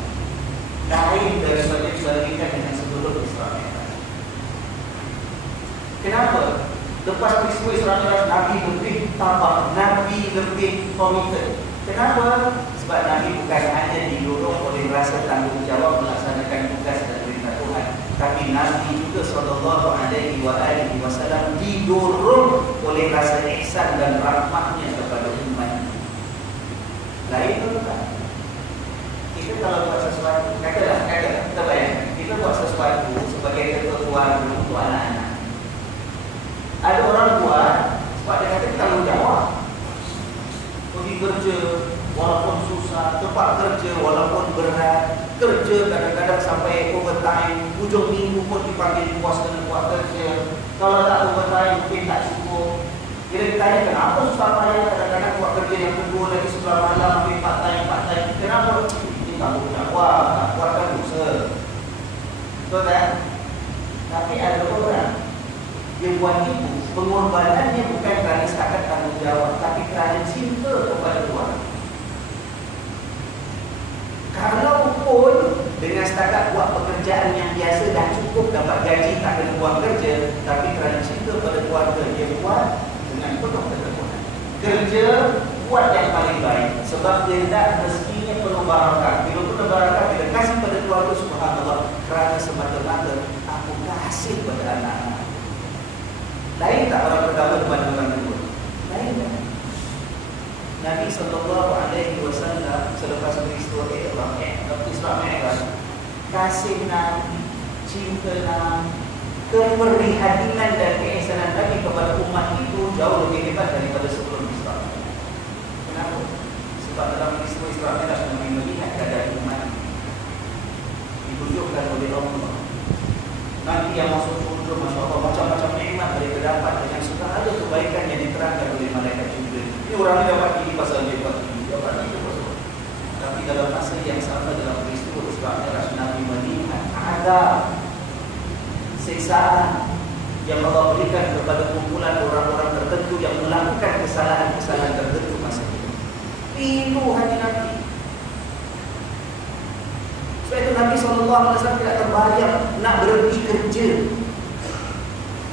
lain daripada dibandingkan dengan sebelum Isra Mi'raj. Kenapa? Lepas peristiwa Isra Mi'raj, Nabi lebih tabah, Nabi lebih komited. Kenapa? Sebab Nabi bukan hanya didorong oleh rasa tanggungjawab melaksanakan tugas dan perintah Tuhan, tapi Nabi juga SAW didorong oleh rasa ihsan dan rahmatnya kepada umat. Lain tu bukan? Kita kalau buat sesuatu, katalah, kita bayangkan, kita buat sesuatu sebagai ketua keluarga untuk anak-anak. Ada orang buat sebab dia kata tanggungjawab. Pergi kerja walaupun susah, tempat kerja walaupun berat, kerja kadang-kadang sampai overtime, hujung minggu pun dipanggil bos kena buat kerja. Kalau tak overtime mungkin tak cukup. Kita tanya kenapa susah payah kadang-kadang buat kerja yang kedua lagi sebelah malam, ambil part time. Kenapa? Ini tak boleh buat kan usaha. Betul tak? Tapi ada orang yang buat itu, pengorbanannya bukan kerana setakat tanggungjawab, tapi kerana cinta kepada Tuhan. Kalau pun dengan setakat buat pekerjaan yang biasa dah cukup dapat gaji, tak kena buat kerja, tapi kerana cinta pada keluarga, dia buat dengan penuh ketekunan. Kerja buat yang paling baik, sebab dia tak rezekinya penuh barakah. Bila berbarakah. Bila kasih pada keluarga, subhanallah, kerana semata-mata aku kasih pada anak-anak. Lain tak orang pertama kepada orang kedua? Lain tak? Nabi SAW selepas peristiwa Isra Mi'raj, kasih Nabi, cinta Nabi, keprihatinan dan keihsanan Nabi kepada umat itu jauh lebih hebat daripada sebelum Isra. Kenapa? Sebab dalam peristiwa Isra Mi'raj Nabi melihat keadaan umat ditunjukkan oleh Allah. Nanti yang masuk surga, Masya Allah, macam-macam nikmat mereka dapat dengan segala kebaikan yang diterangkan oleh malaikat Jibril. Ini orang ini dapat ini pasal dia dapat ini, dapat ini pasal. Tapi dalam masa yang sama dalam peristiwa Isra Mi'raj Nabi melihat azab, siksaan yang Allah berikan kepada kumpulan orang-orang tertentu yang melakukan kesalahan-kesalahan tertentu masa itu. Itu hati Nabi. Sebab itu Nabi SAW tidak terbayang nak berhenti kerja,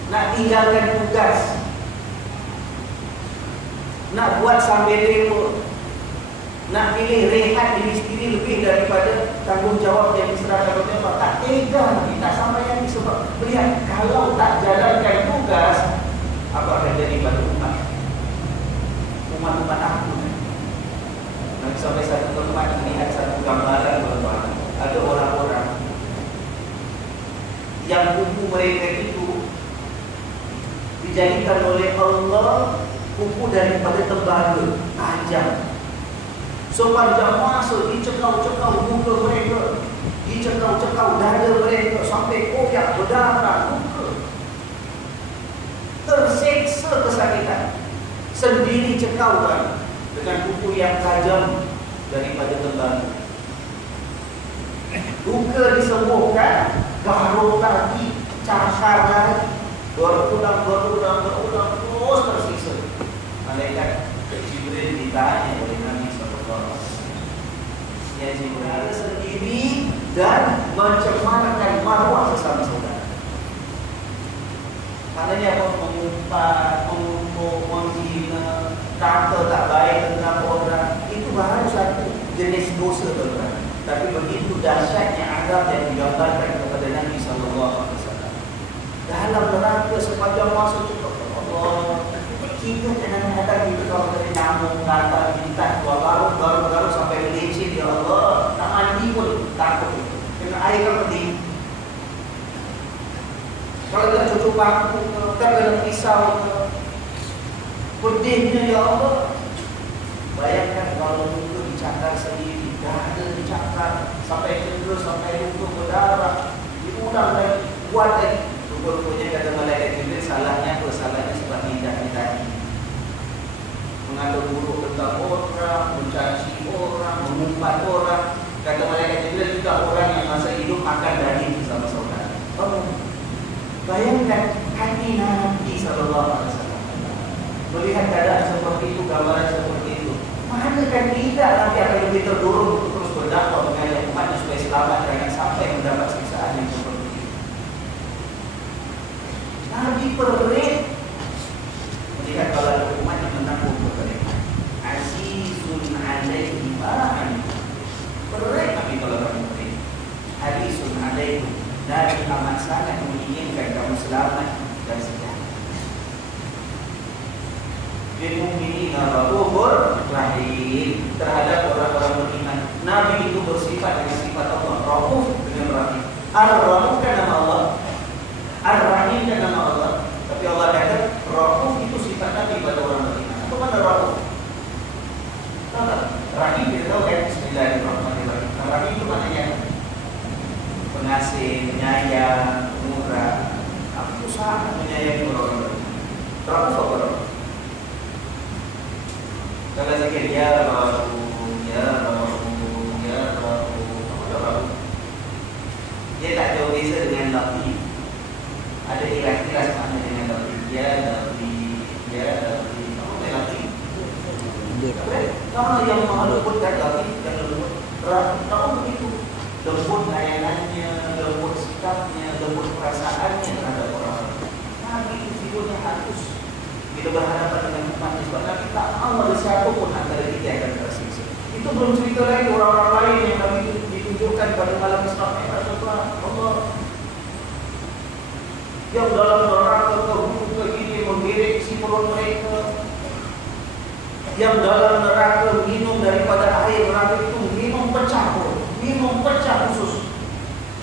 nak tinggalkan tugas, nak buat sambil lewat, nak pilih rehat diri sendiri lebih daripada tanggungjawab yang diserahkan oleh Allah. Tak tega Nabi, tak sampai yang disebab melihat kalau tak jalankan tugas, apa akan jadi pada umat-umat aku. Nanti sampai satu tempat melihat satu gambaran bahawa ada orang-orang yang kuku mereka itu dijadikan oleh Allah kuku daripada tembaga tajam. Sepanjang masa dicekau-cekau muka mereka, dicekau-cekau dada mereka sampai koyak berdarah muka, terseksa kesakitan, sendiri cekaukan dengan kuku yang tajam daripada tembaga. Luka disembuhkan, garuk lagi, cakar lagi, berulang terus tersiksa. Malaikat Jibril ditanya oleh Nabi SAW, ya Jibril sendiri dan mencemarkan maruah sesama saudara. Maknanya apa? Mengumpat, mengumpul, menghina, kata tak baik tentang orang, itu baru satu jenis dosa berat. Tapi begitu dahsyatnya azab yang digambarkan kepada Nabi SAW. Dalam neraka sepanjang masa cukup Allah. Kita kadang-kadang kita kalau dari nyamuk, kata, bintang, baru sampai leceh, ya Allah, nak mandi pun takut. Kena air kan pedih. Kalau kita cucuk bangku, kita kena pisau, pedihnya ya Allah. Bayangkan kalau itu dicakar sendiri, dada dicakar, sampai cedera, sampai luka berdarah, diulang lagi, buat lagi. Rupa-rupanya kata malaikat Jibril, salahnya apa? Salahnya sebab lidahnya tadi mengatur buruk tentang orang, mencaci orang, mengumpat orang. Kata malaikat Jibril juga orang yang masa hidup makan daging bersama saudara. Bayangkan hati Nabi SAW melihat keadaan seperti itu, gambaran seperti itu. Mana kan tidak Nabi akan lebih terdorong untuk terus berdakwah mengajak umatnya supaya selamat, jangan sampai mendapat siksaan yang seperti itu. Nabi perit melihat kalau ada umat yang menanggung mereka. Azizun alaihi ma'an. Perit Nabi kalau kamu perit. Azizun alaihi, Nabi amat sangat menginginkan kamu selamat dan sejahtera. Bil mu'minina raufur rahim, terhadap orang-orang beriman. Nabi itu bersifat dengan sifat Allah, rauf dengan rahim. Ar-Rauf kan nama Allah, Ar-Rahim kan nama Allah. Tapi Allah kata rauf itu sifat Nabi pada orang beriman. Apa mana rauf? Rahim kita tahu kan, Bismillahirrahmanirrahim. Rahim itu maknanya pengasih, penyayang, murah. Aku sangat menyayangi orang-orang beriman. Rauf apa rauf? Kalau zikir ya Rabb, ya Rabb, ya Rabb, apa Rabb? Dia tak jauh beza dengan Latif. Ada iras-iras makna dengan Latif. Ya Latif, ya Latif. Apa itu Latif? Kalau yang lembut kan Latif, yang lembut. Kalau begitu, lembut layanannya, lembut sikapnya, lembut perasaannya terhadap orang. Nabi itu jiwanya halus. Kita berhadapan dengan umat sebab Nabi tak mahu ada siapa pun antara kita yang akan tersiksa. Itu belum cerita lagi orang-orang lain yang Nabi katakan pada malam Isra Mi'raj Allah yang dalam neraka terbuka ini menggeret isi perut mereka, yang dalam neraka minum daripada air neraka itu minum pecah khusus,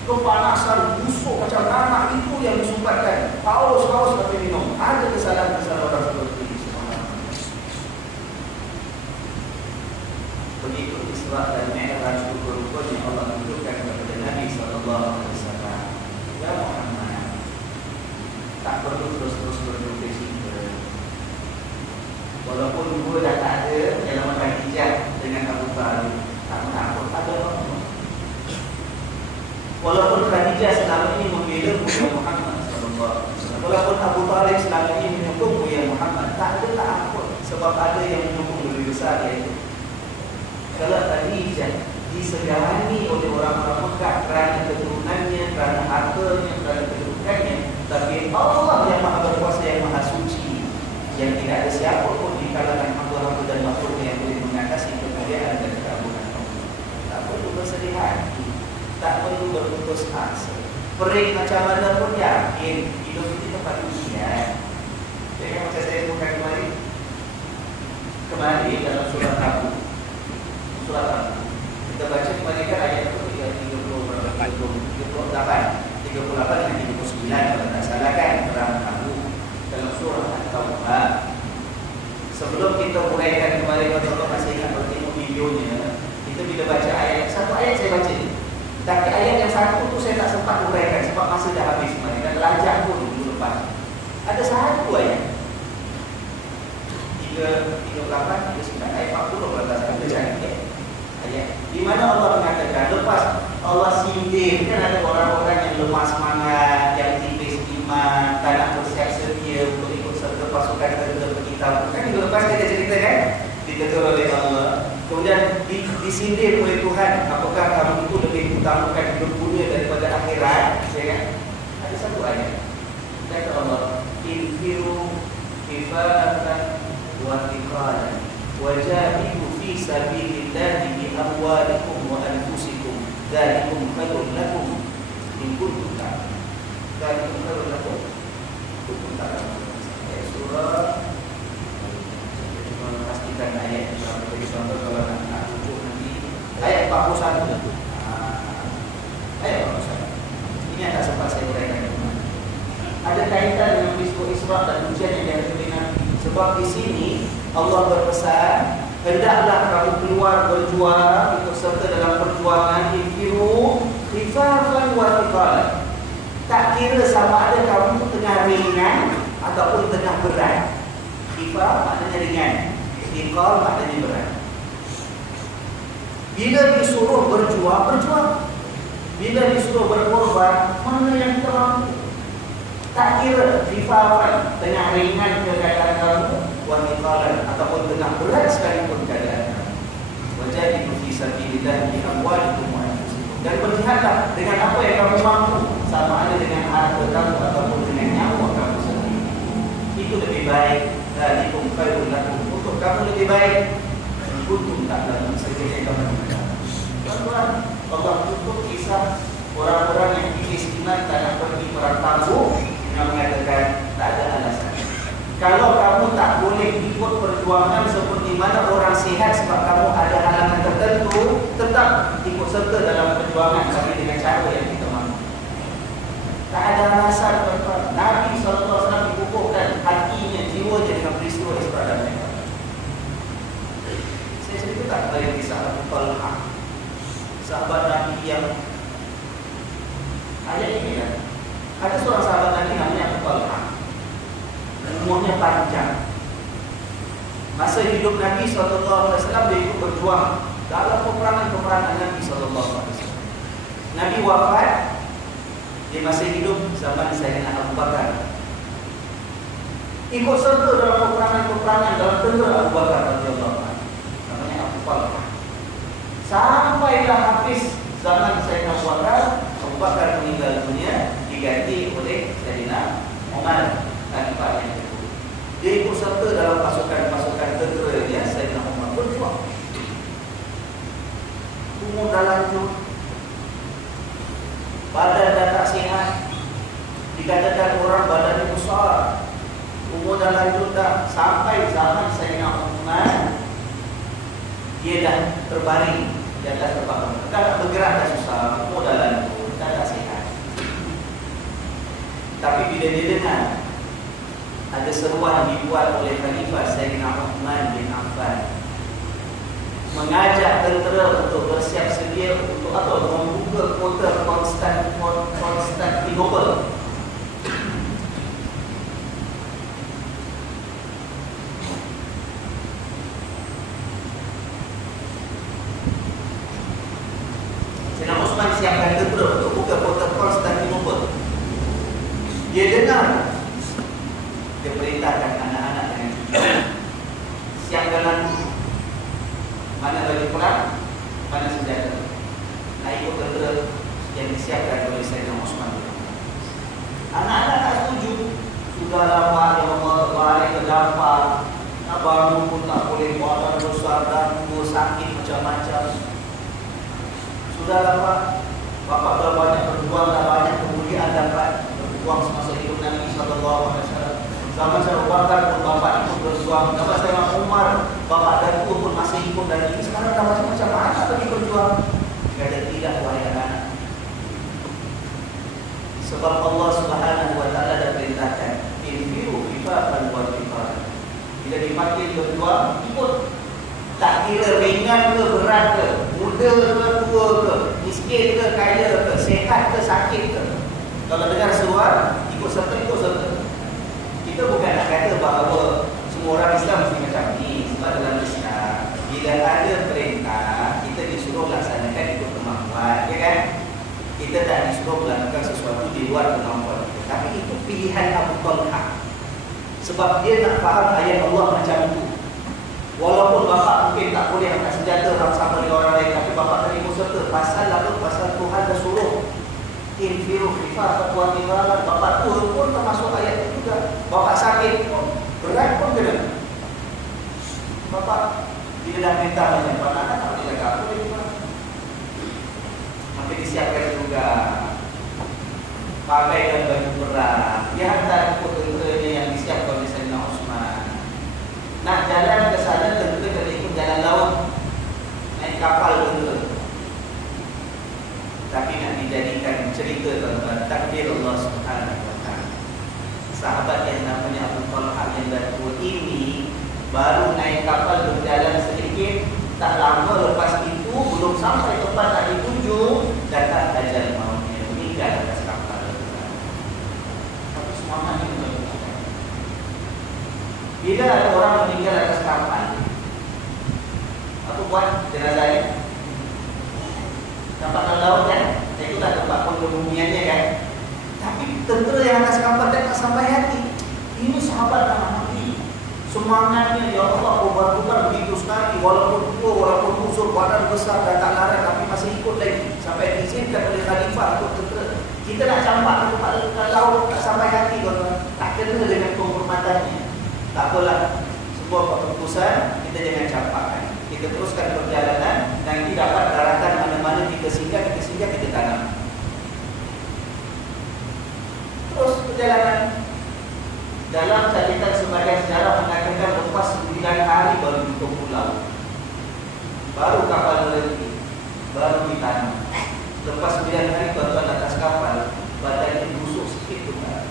kepanasan busuk macam anak itu yang disumbatkan, haus tapi minum. Ada kesalahan orang seperti ini. Begitu Isra dan Mi'raj rupa-rupanya Allah tunjukkan kepada Nabi SAW, ya Muhammad, tak perlu terus-terus berduka cita. Walaupun dua dah tak ada dalam Khadijah dengan Abu Talib, tak menakut, tak ada apa. Walaupun Khadijah selama ini membela Muhammad SAW, walaupun Abu Talib selama ini menyokong Muhammad, tak ada tak apa. Sebab ada yang menyokong lebih besar, iaitu kalau Khadijah disegani oleh orang-orang Mekah kerana keturunannya, kerana hartanya, kerana kedudukannya, tapi Allah yang Maha Berkuasa, yang Maha Suci, yang tidak ada siapa pun di kalangan hamba-hamba dan makhluk yang boleh mengatasi kemuliaan dan keagungan Allah. Tak perlu bersedih hati, tak perlu berputus asa. Perik macam mana pun yakin hidup ini tempat ujian. Jadi macam saya sebutkan kemarin dalam surat Abu, kita baca kembali kan ayat 38 dan 39 kalau tak salah kan, perang Abu dalam surah At-Taubah. Sebelum kita uraikan kembali, kalau masih ingat bertemu videonya, kita bila baca ayat satu ayat saya baca, tapi ayat yang satu tu saya tak sempat uraikan sebab masa dah habis kemarin dan lajak pun dulu lepas. Ada satu ayat 38, 39, ayat 40 kalau tak salah baca ayat di mana Allah mengatakan, lepas Allah sindir, kan ada orang-orang yang lemah semangat, yang tipis iman, tak nak bersiap sedia untuk ikut serta pasukan tentera kita. Kan minggu lepas kita cerita kan, ditegur oleh Allah, kemudian disindir oleh Tuhan, apakah kamu itu lebih utamakan hidup dunia daripada akhirat, ya kan? Ada satu ayat kata Allah, infiru kifatan wa thiqalan wajahidu fi sabilillahi bi amwalikum wa anfusikum dzalikum khairul lakum in kuntum ta'lamun. Dzalikum khairul lakum kuntum ta'lamun. Surah, pastikan ayat berapa bagi contoh kalau nak rujuk nanti ayat 41. Ayat 41 ini yang tak sempat saya uraikan. Ada kaitan dengan peristiwa Isra dan ujian yang dihadapi Nabi. Sebab di sini Allah berpesan, hendaklah kamu keluar berjuang, ikut serta dalam perjuangan, infiru khifafan wa thiqalan. Tak kira sama ada kamu tengah ringan ataupun tengah berat. Khifaf maknanya ringan, thiqal maknanya berat. Bila disuruh berjuang, berjuang. Bila disuruh berkorban, mana yang kita mampu. Tak kira khifafan, tengah ringan keadaan kamu, wanitalan ataupun tengah berat sekalipun keadaan kamu. Wajahidu fi sabilillah bi amwalikum wa anfusikum. Dan berjihadlah dengan apa yang kamu mampu, sama ada dengan harta kamu ataupun dengan nyawa kamu sendiri. Itu lebih baik, dzalikum khairul lakum. Untuk kamu lebih baik, kuntum ta'lamun, sekiranya kamu mengetahui. Tuan-tuan, Allah tutup kisah orang-orang yang tipis iman tak nak pergi perang Tabuk dengan mengatakan tak ada alasan. Kalau kamu tak boleh ikut perjuangan seperti mana orang sihat sebab kamu ada halangan tertentu, tetap ikut serta dalam perjuangan tapi dengan cara yang kita mahu. Tak ada alasan. Nabi SAW dikukuhkan hatinya, jiwanya dengan peristiwa Isra dan Mi'raj. Saya cerita tak dari kisah Abu Talha, sahabat Nabi yang ayat ini kan, ada seorang sahabat Nabi namanya Abu Talha, umurnya panjang. Masa hidup Nabi SAW dia ikut berjuang dalam peperangan Nabi SAW. Nabi wafat, dia masih hidup zaman Sayyidina Abu Bakar. Ikut serta dalam peperangan dalam tentera Abu Bakar radhiyallahu anhu. Namanya Abu Talha. Sampailah habis zaman Sayyidina Abu Bakar meninggal dunia, diganti oleh Sayyidina Umar, khalifah yang kedua. Dia ikut serta dalam pasukan-pasukan tentera dia, Sayyidina Umar berjuang. Umur dah lanjut, Dikatakan orang badannya besar, umur dah lanjut dah, sampai zaman Sayyidina Uthman dia dah terbaring di atas tempat bangunan. Dah tak bergerak, dah susah, umur dah lanjut, dah tak sihat. Tapi bila dia dengar ada seruan dibuat oleh Khalifah Sayyidina Uthman bin Affan mengajak tentera untuk bersiap sedia untuk apa? Membuka kota Konstantinopel. Sayyidina Uthman siapkan tentera untuk buka kota Konstantinopel. Dia dengar, dia perintahkan anak-anak dengan cucu, siapkanlah mana bagi perang, mana senjata. Nah, ikut tentera yang disiapkan oleh Sayyidina Uthman. Anak-anak tak setuju. Sudah lama ya Allah, lari ke dampar, nak bangun pun tak boleh, badan besar dan sakit macam-macam. Sudah lama, bapak dah banyak berjuang, dah banyak kemuliaan dapat berjuang semasa hidup Nabi SAW. Zaman saya Bakar pun bapak ikut berjuang. Zaman saya Umar, bapak dan ibu pun masih ikut. Dan ini sekarang dah macam-macam anak pergi berjuang. Kata tidak, wahai anak. Sebab Allah Subhanahu Wa Taala dah perintahkan, infiru khifafan wa thiqalan. Bila dipanggil berjuang, ikut. Tak kira ringan ke berat ke, muda ke tua ke, miskin ke kaya ke, sehat ke sakit ke. Kalau dengar seruan, ikut serta, ikut serta. Kita bukan nak kata bahawa semua orang Islam mesti macam ni. Sebab dalam Islam, bila ada perintah, kita disuruh laksanakan ikut kemampuan, ya kan? Kita tak disuruh melakukan sesuatu di luar kemampuan kita. Tapi itu pilihan Abu Talha. Sebab dia nak faham ayat Allah macam itu. Walaupun bapa mungkin tak boleh angkat senjata sama dengan orang lain, tapi bapa terima serta. Pasal apa? Pasal Tuhan dah suruh. Infiru khifafan wa thiqalan. Bapak tua pun termasuk ayat itu juga. Bapak sakit pun, berat pun kena. Bapak bila dah perintah macam mana, tak boleh cakap apa dia. Maka disiapkan juga pakaian baju perang. Dia hantar tentera-tenteranya yang disiapkan oleh Sayyidina Uthman. Nak jalan ke sana, tentera kena ikut jalan laut, naik kapal tentera. Tapi nak dijadikan cerita tentang takdir Allah Subhanahu Wa Taala. Sahabat yang namanya Abu Talha yang dah tua ini baru naik kapal berjalan sedikit, tak lama lepas itu belum sampai tempat nak dituju, datang ajal mautnya, meninggal atas kapal. Tapi semangat ini betul-betul. Bila ada orang meninggal atas kapal, apa buat jenazahnya? Tempat laut kan, itulah tempat pembumiannya kan. Tapi tentera yang atas kapal tak sampai hati. Ini sahabat Nabi, semangatnya ya Allah, berbuat begitu sekali. Walaupun tua, walaupun busur, badan besar dan tak larat, tapi masih ikut lagi. Sampai diizinkan oleh Khalifah untuk tentera. Kita nak campak ke tempat laut, tak sampai hati tuan-tuan. Tak kena dengan penghormatannya. Tak apalah, sebuah keputusan kita jangan campakkan. Kita teruskan perjalanan, nanti dapat daratan mana-mana kita singgah, kita tanam. Terus perjalanan. Dalam catatan sebagian sejarah mengatakan lepas 9 hari baru tutup pulau. Baru kapal berhenti, baru ditanam. Lepas 9 hari tuan-tuan atas kapal, badannya busuk sikit pun tak,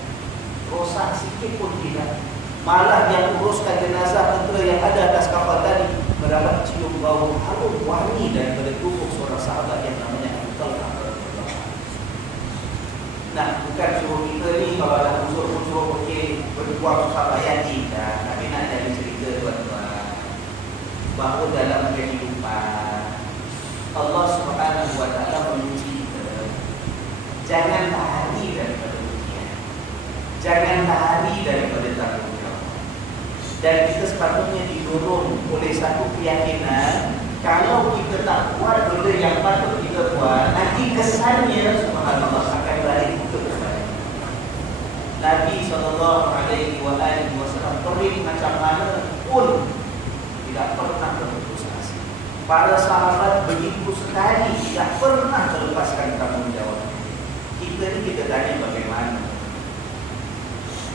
rosak sikit pun tidak. Malah yang uruskan jenazah tentera yang ada atas kapal tadi mendapat cium bau harum wangi daripada tubuh seorang sahabat yang namanya Abu Talha. Nah, bukan suruh kita ni kalau ada unsur-unsur okey berbuang susah payah tidak. Tapi nak jadi cerita tuan-tuan bahawa dalam kehidupan Allah Subhanahu Wa Taala menguji kita. Jangan lari daripada ujian, jangan lari daripada tanggungjawab. Dan kita sepatutnya didorong oleh satu keyakinan, kalau kita tak buat benda yang patut kita buat, nanti kesannya subhanallah akan balik ke kepada Nabi SAW. Perit macam mana pun tidak pernah berputus asa. Para sahabat begitu sekali tidak pernah melepaskan tanggungjawab. Kita ni kita tanya bagaimana.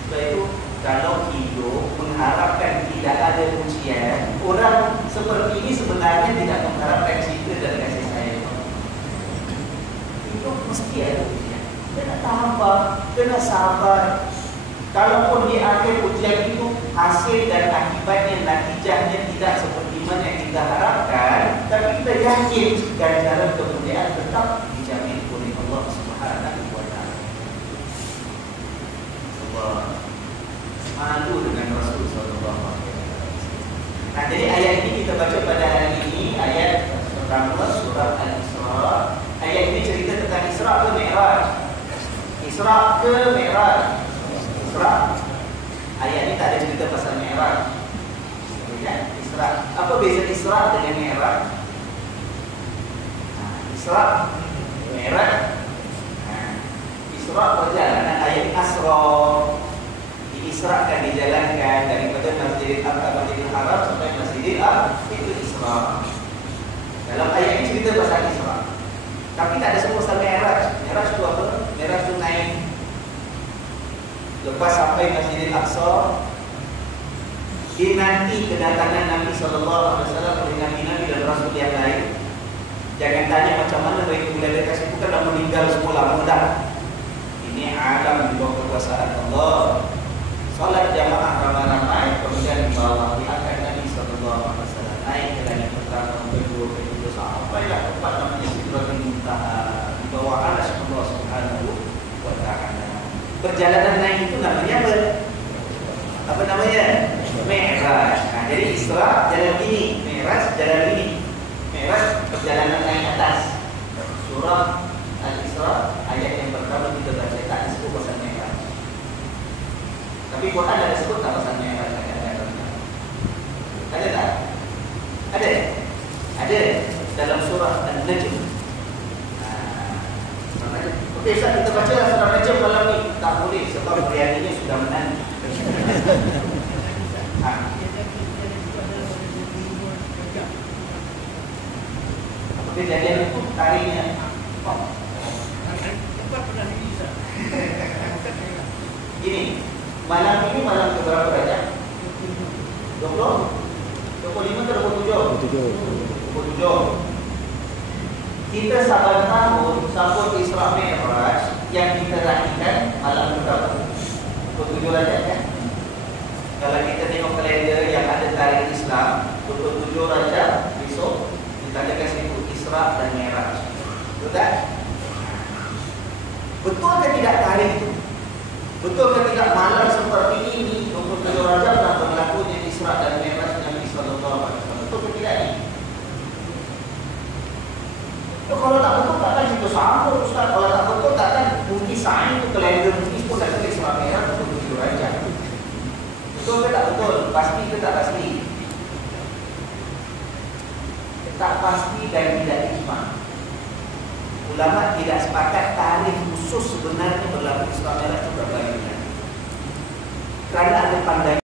Sebab itu kalau hidup mengharapkan tidak ada ujian, orang seperti ini sebenarnya tidak mengharapkan cinta dan kasih sayang. Hidup mesti ada ujian. Kena tabah, kena sabar. Kalaupun di akhir ujian itu hasil dan akibatnya, natijahnya tidak seperti mana yang kita harapkan, tapi kita yakin ganjaran kemuliaan tetap dijamin oleh Allah Subhanahu wa taala. Allah malu dengan Rasul sallallahu alaihi wasallam. Nah, jadi ayat ini kita baca pada hari ini, ayat pertama surah Al-Isra. Ayat ini cerita tentang Isra ke Mi'raj. Isra ke Mi'raj. Isra. Ayat ini tak ada cerita pasal Mi'raj. Ya, Isra. Apa beza Isra dengan Mi'raj? Isra, Mi'raj. Isra perjalanan, ayat Asra. Diisrakan, dijalankan daripada Masjidil Aqsa, Masjidil Haram sampai Masjidil Aqsa, itu Isra. Dalam ayat ini cerita pasal Isra. Tapi tak ada semua pasal Mi'raj. Mi'raj itu apa? Mi'raj itu naik. Lepas sampai Masjidil Aqsa, dinanti kedatangan Nabi SAW oleh Nabi-Nabi dan Rasul yang lain. Jangan tanya macam mana mereka boleh ada kasih, bukan dah meninggal semua lama dah. Ini alam di bawah kekuasaan Allah. Salat jamaah ramai-ramai, kemudian dibawa diangkat Nabi SAW naik ke langit pertama, kedua, ketiga, sampailah tempat namanya Sidratul Muntaha, di bawah arsy Allah Subhanahu wa taala. Perjalanan naik itu namanya apa? Apa namanya? Mi'raj. Nah, jadi Isra jalan ini, Mi'raj jalan ini. Mi'raj perjalanan naik atas. Surah Al-Isra ayat yang pertama kita baca tak disebut pasal Mi'raj. Tapi Quran ada sebut tak pasal Mi'raj? Ada tak? Ada? Ada dalam surah An-Najm. Okey, Ustaz, kita baca surah An-Najm malam ni. Tak boleh sebab hari ini sudah menanti. Kejadian itu tariknya. Gini, malam ini malam keberapa Rajab? 20? 25 atau 27? 27. Kita saban tahun sambut Isra Mi'raj yang kita raihkan malam keberapa? 27 Rajab kan? Kalau kita tengok kalender yang ada tarikh Islam, 27 Rajab besok ditandaikan situ Isra dan Mi'raj. Betul tak? Betul ke tidak tarikh itu? Betul ke tidak malam seperti ini 27 Rajab dan berlakunya Isra dan Mi'raj Nabi sallallahu alaihi wasallam? Betul ke tidak ini? Kalau tak betul takkan situ sama Ustaz. Kalau tak betul takkan mungkin sain itu kalender mungkin pun ada Isra Mi'raj 27 Rajab. Betul ke tak betul? Pasti ke tak pasti? Tak pasti dan tidak ijma'. Ulama tidak sepakat tarikh khusus sebenarnya berlaku Isra Mi'raj itu berapa bulan. Kerana ada pandangan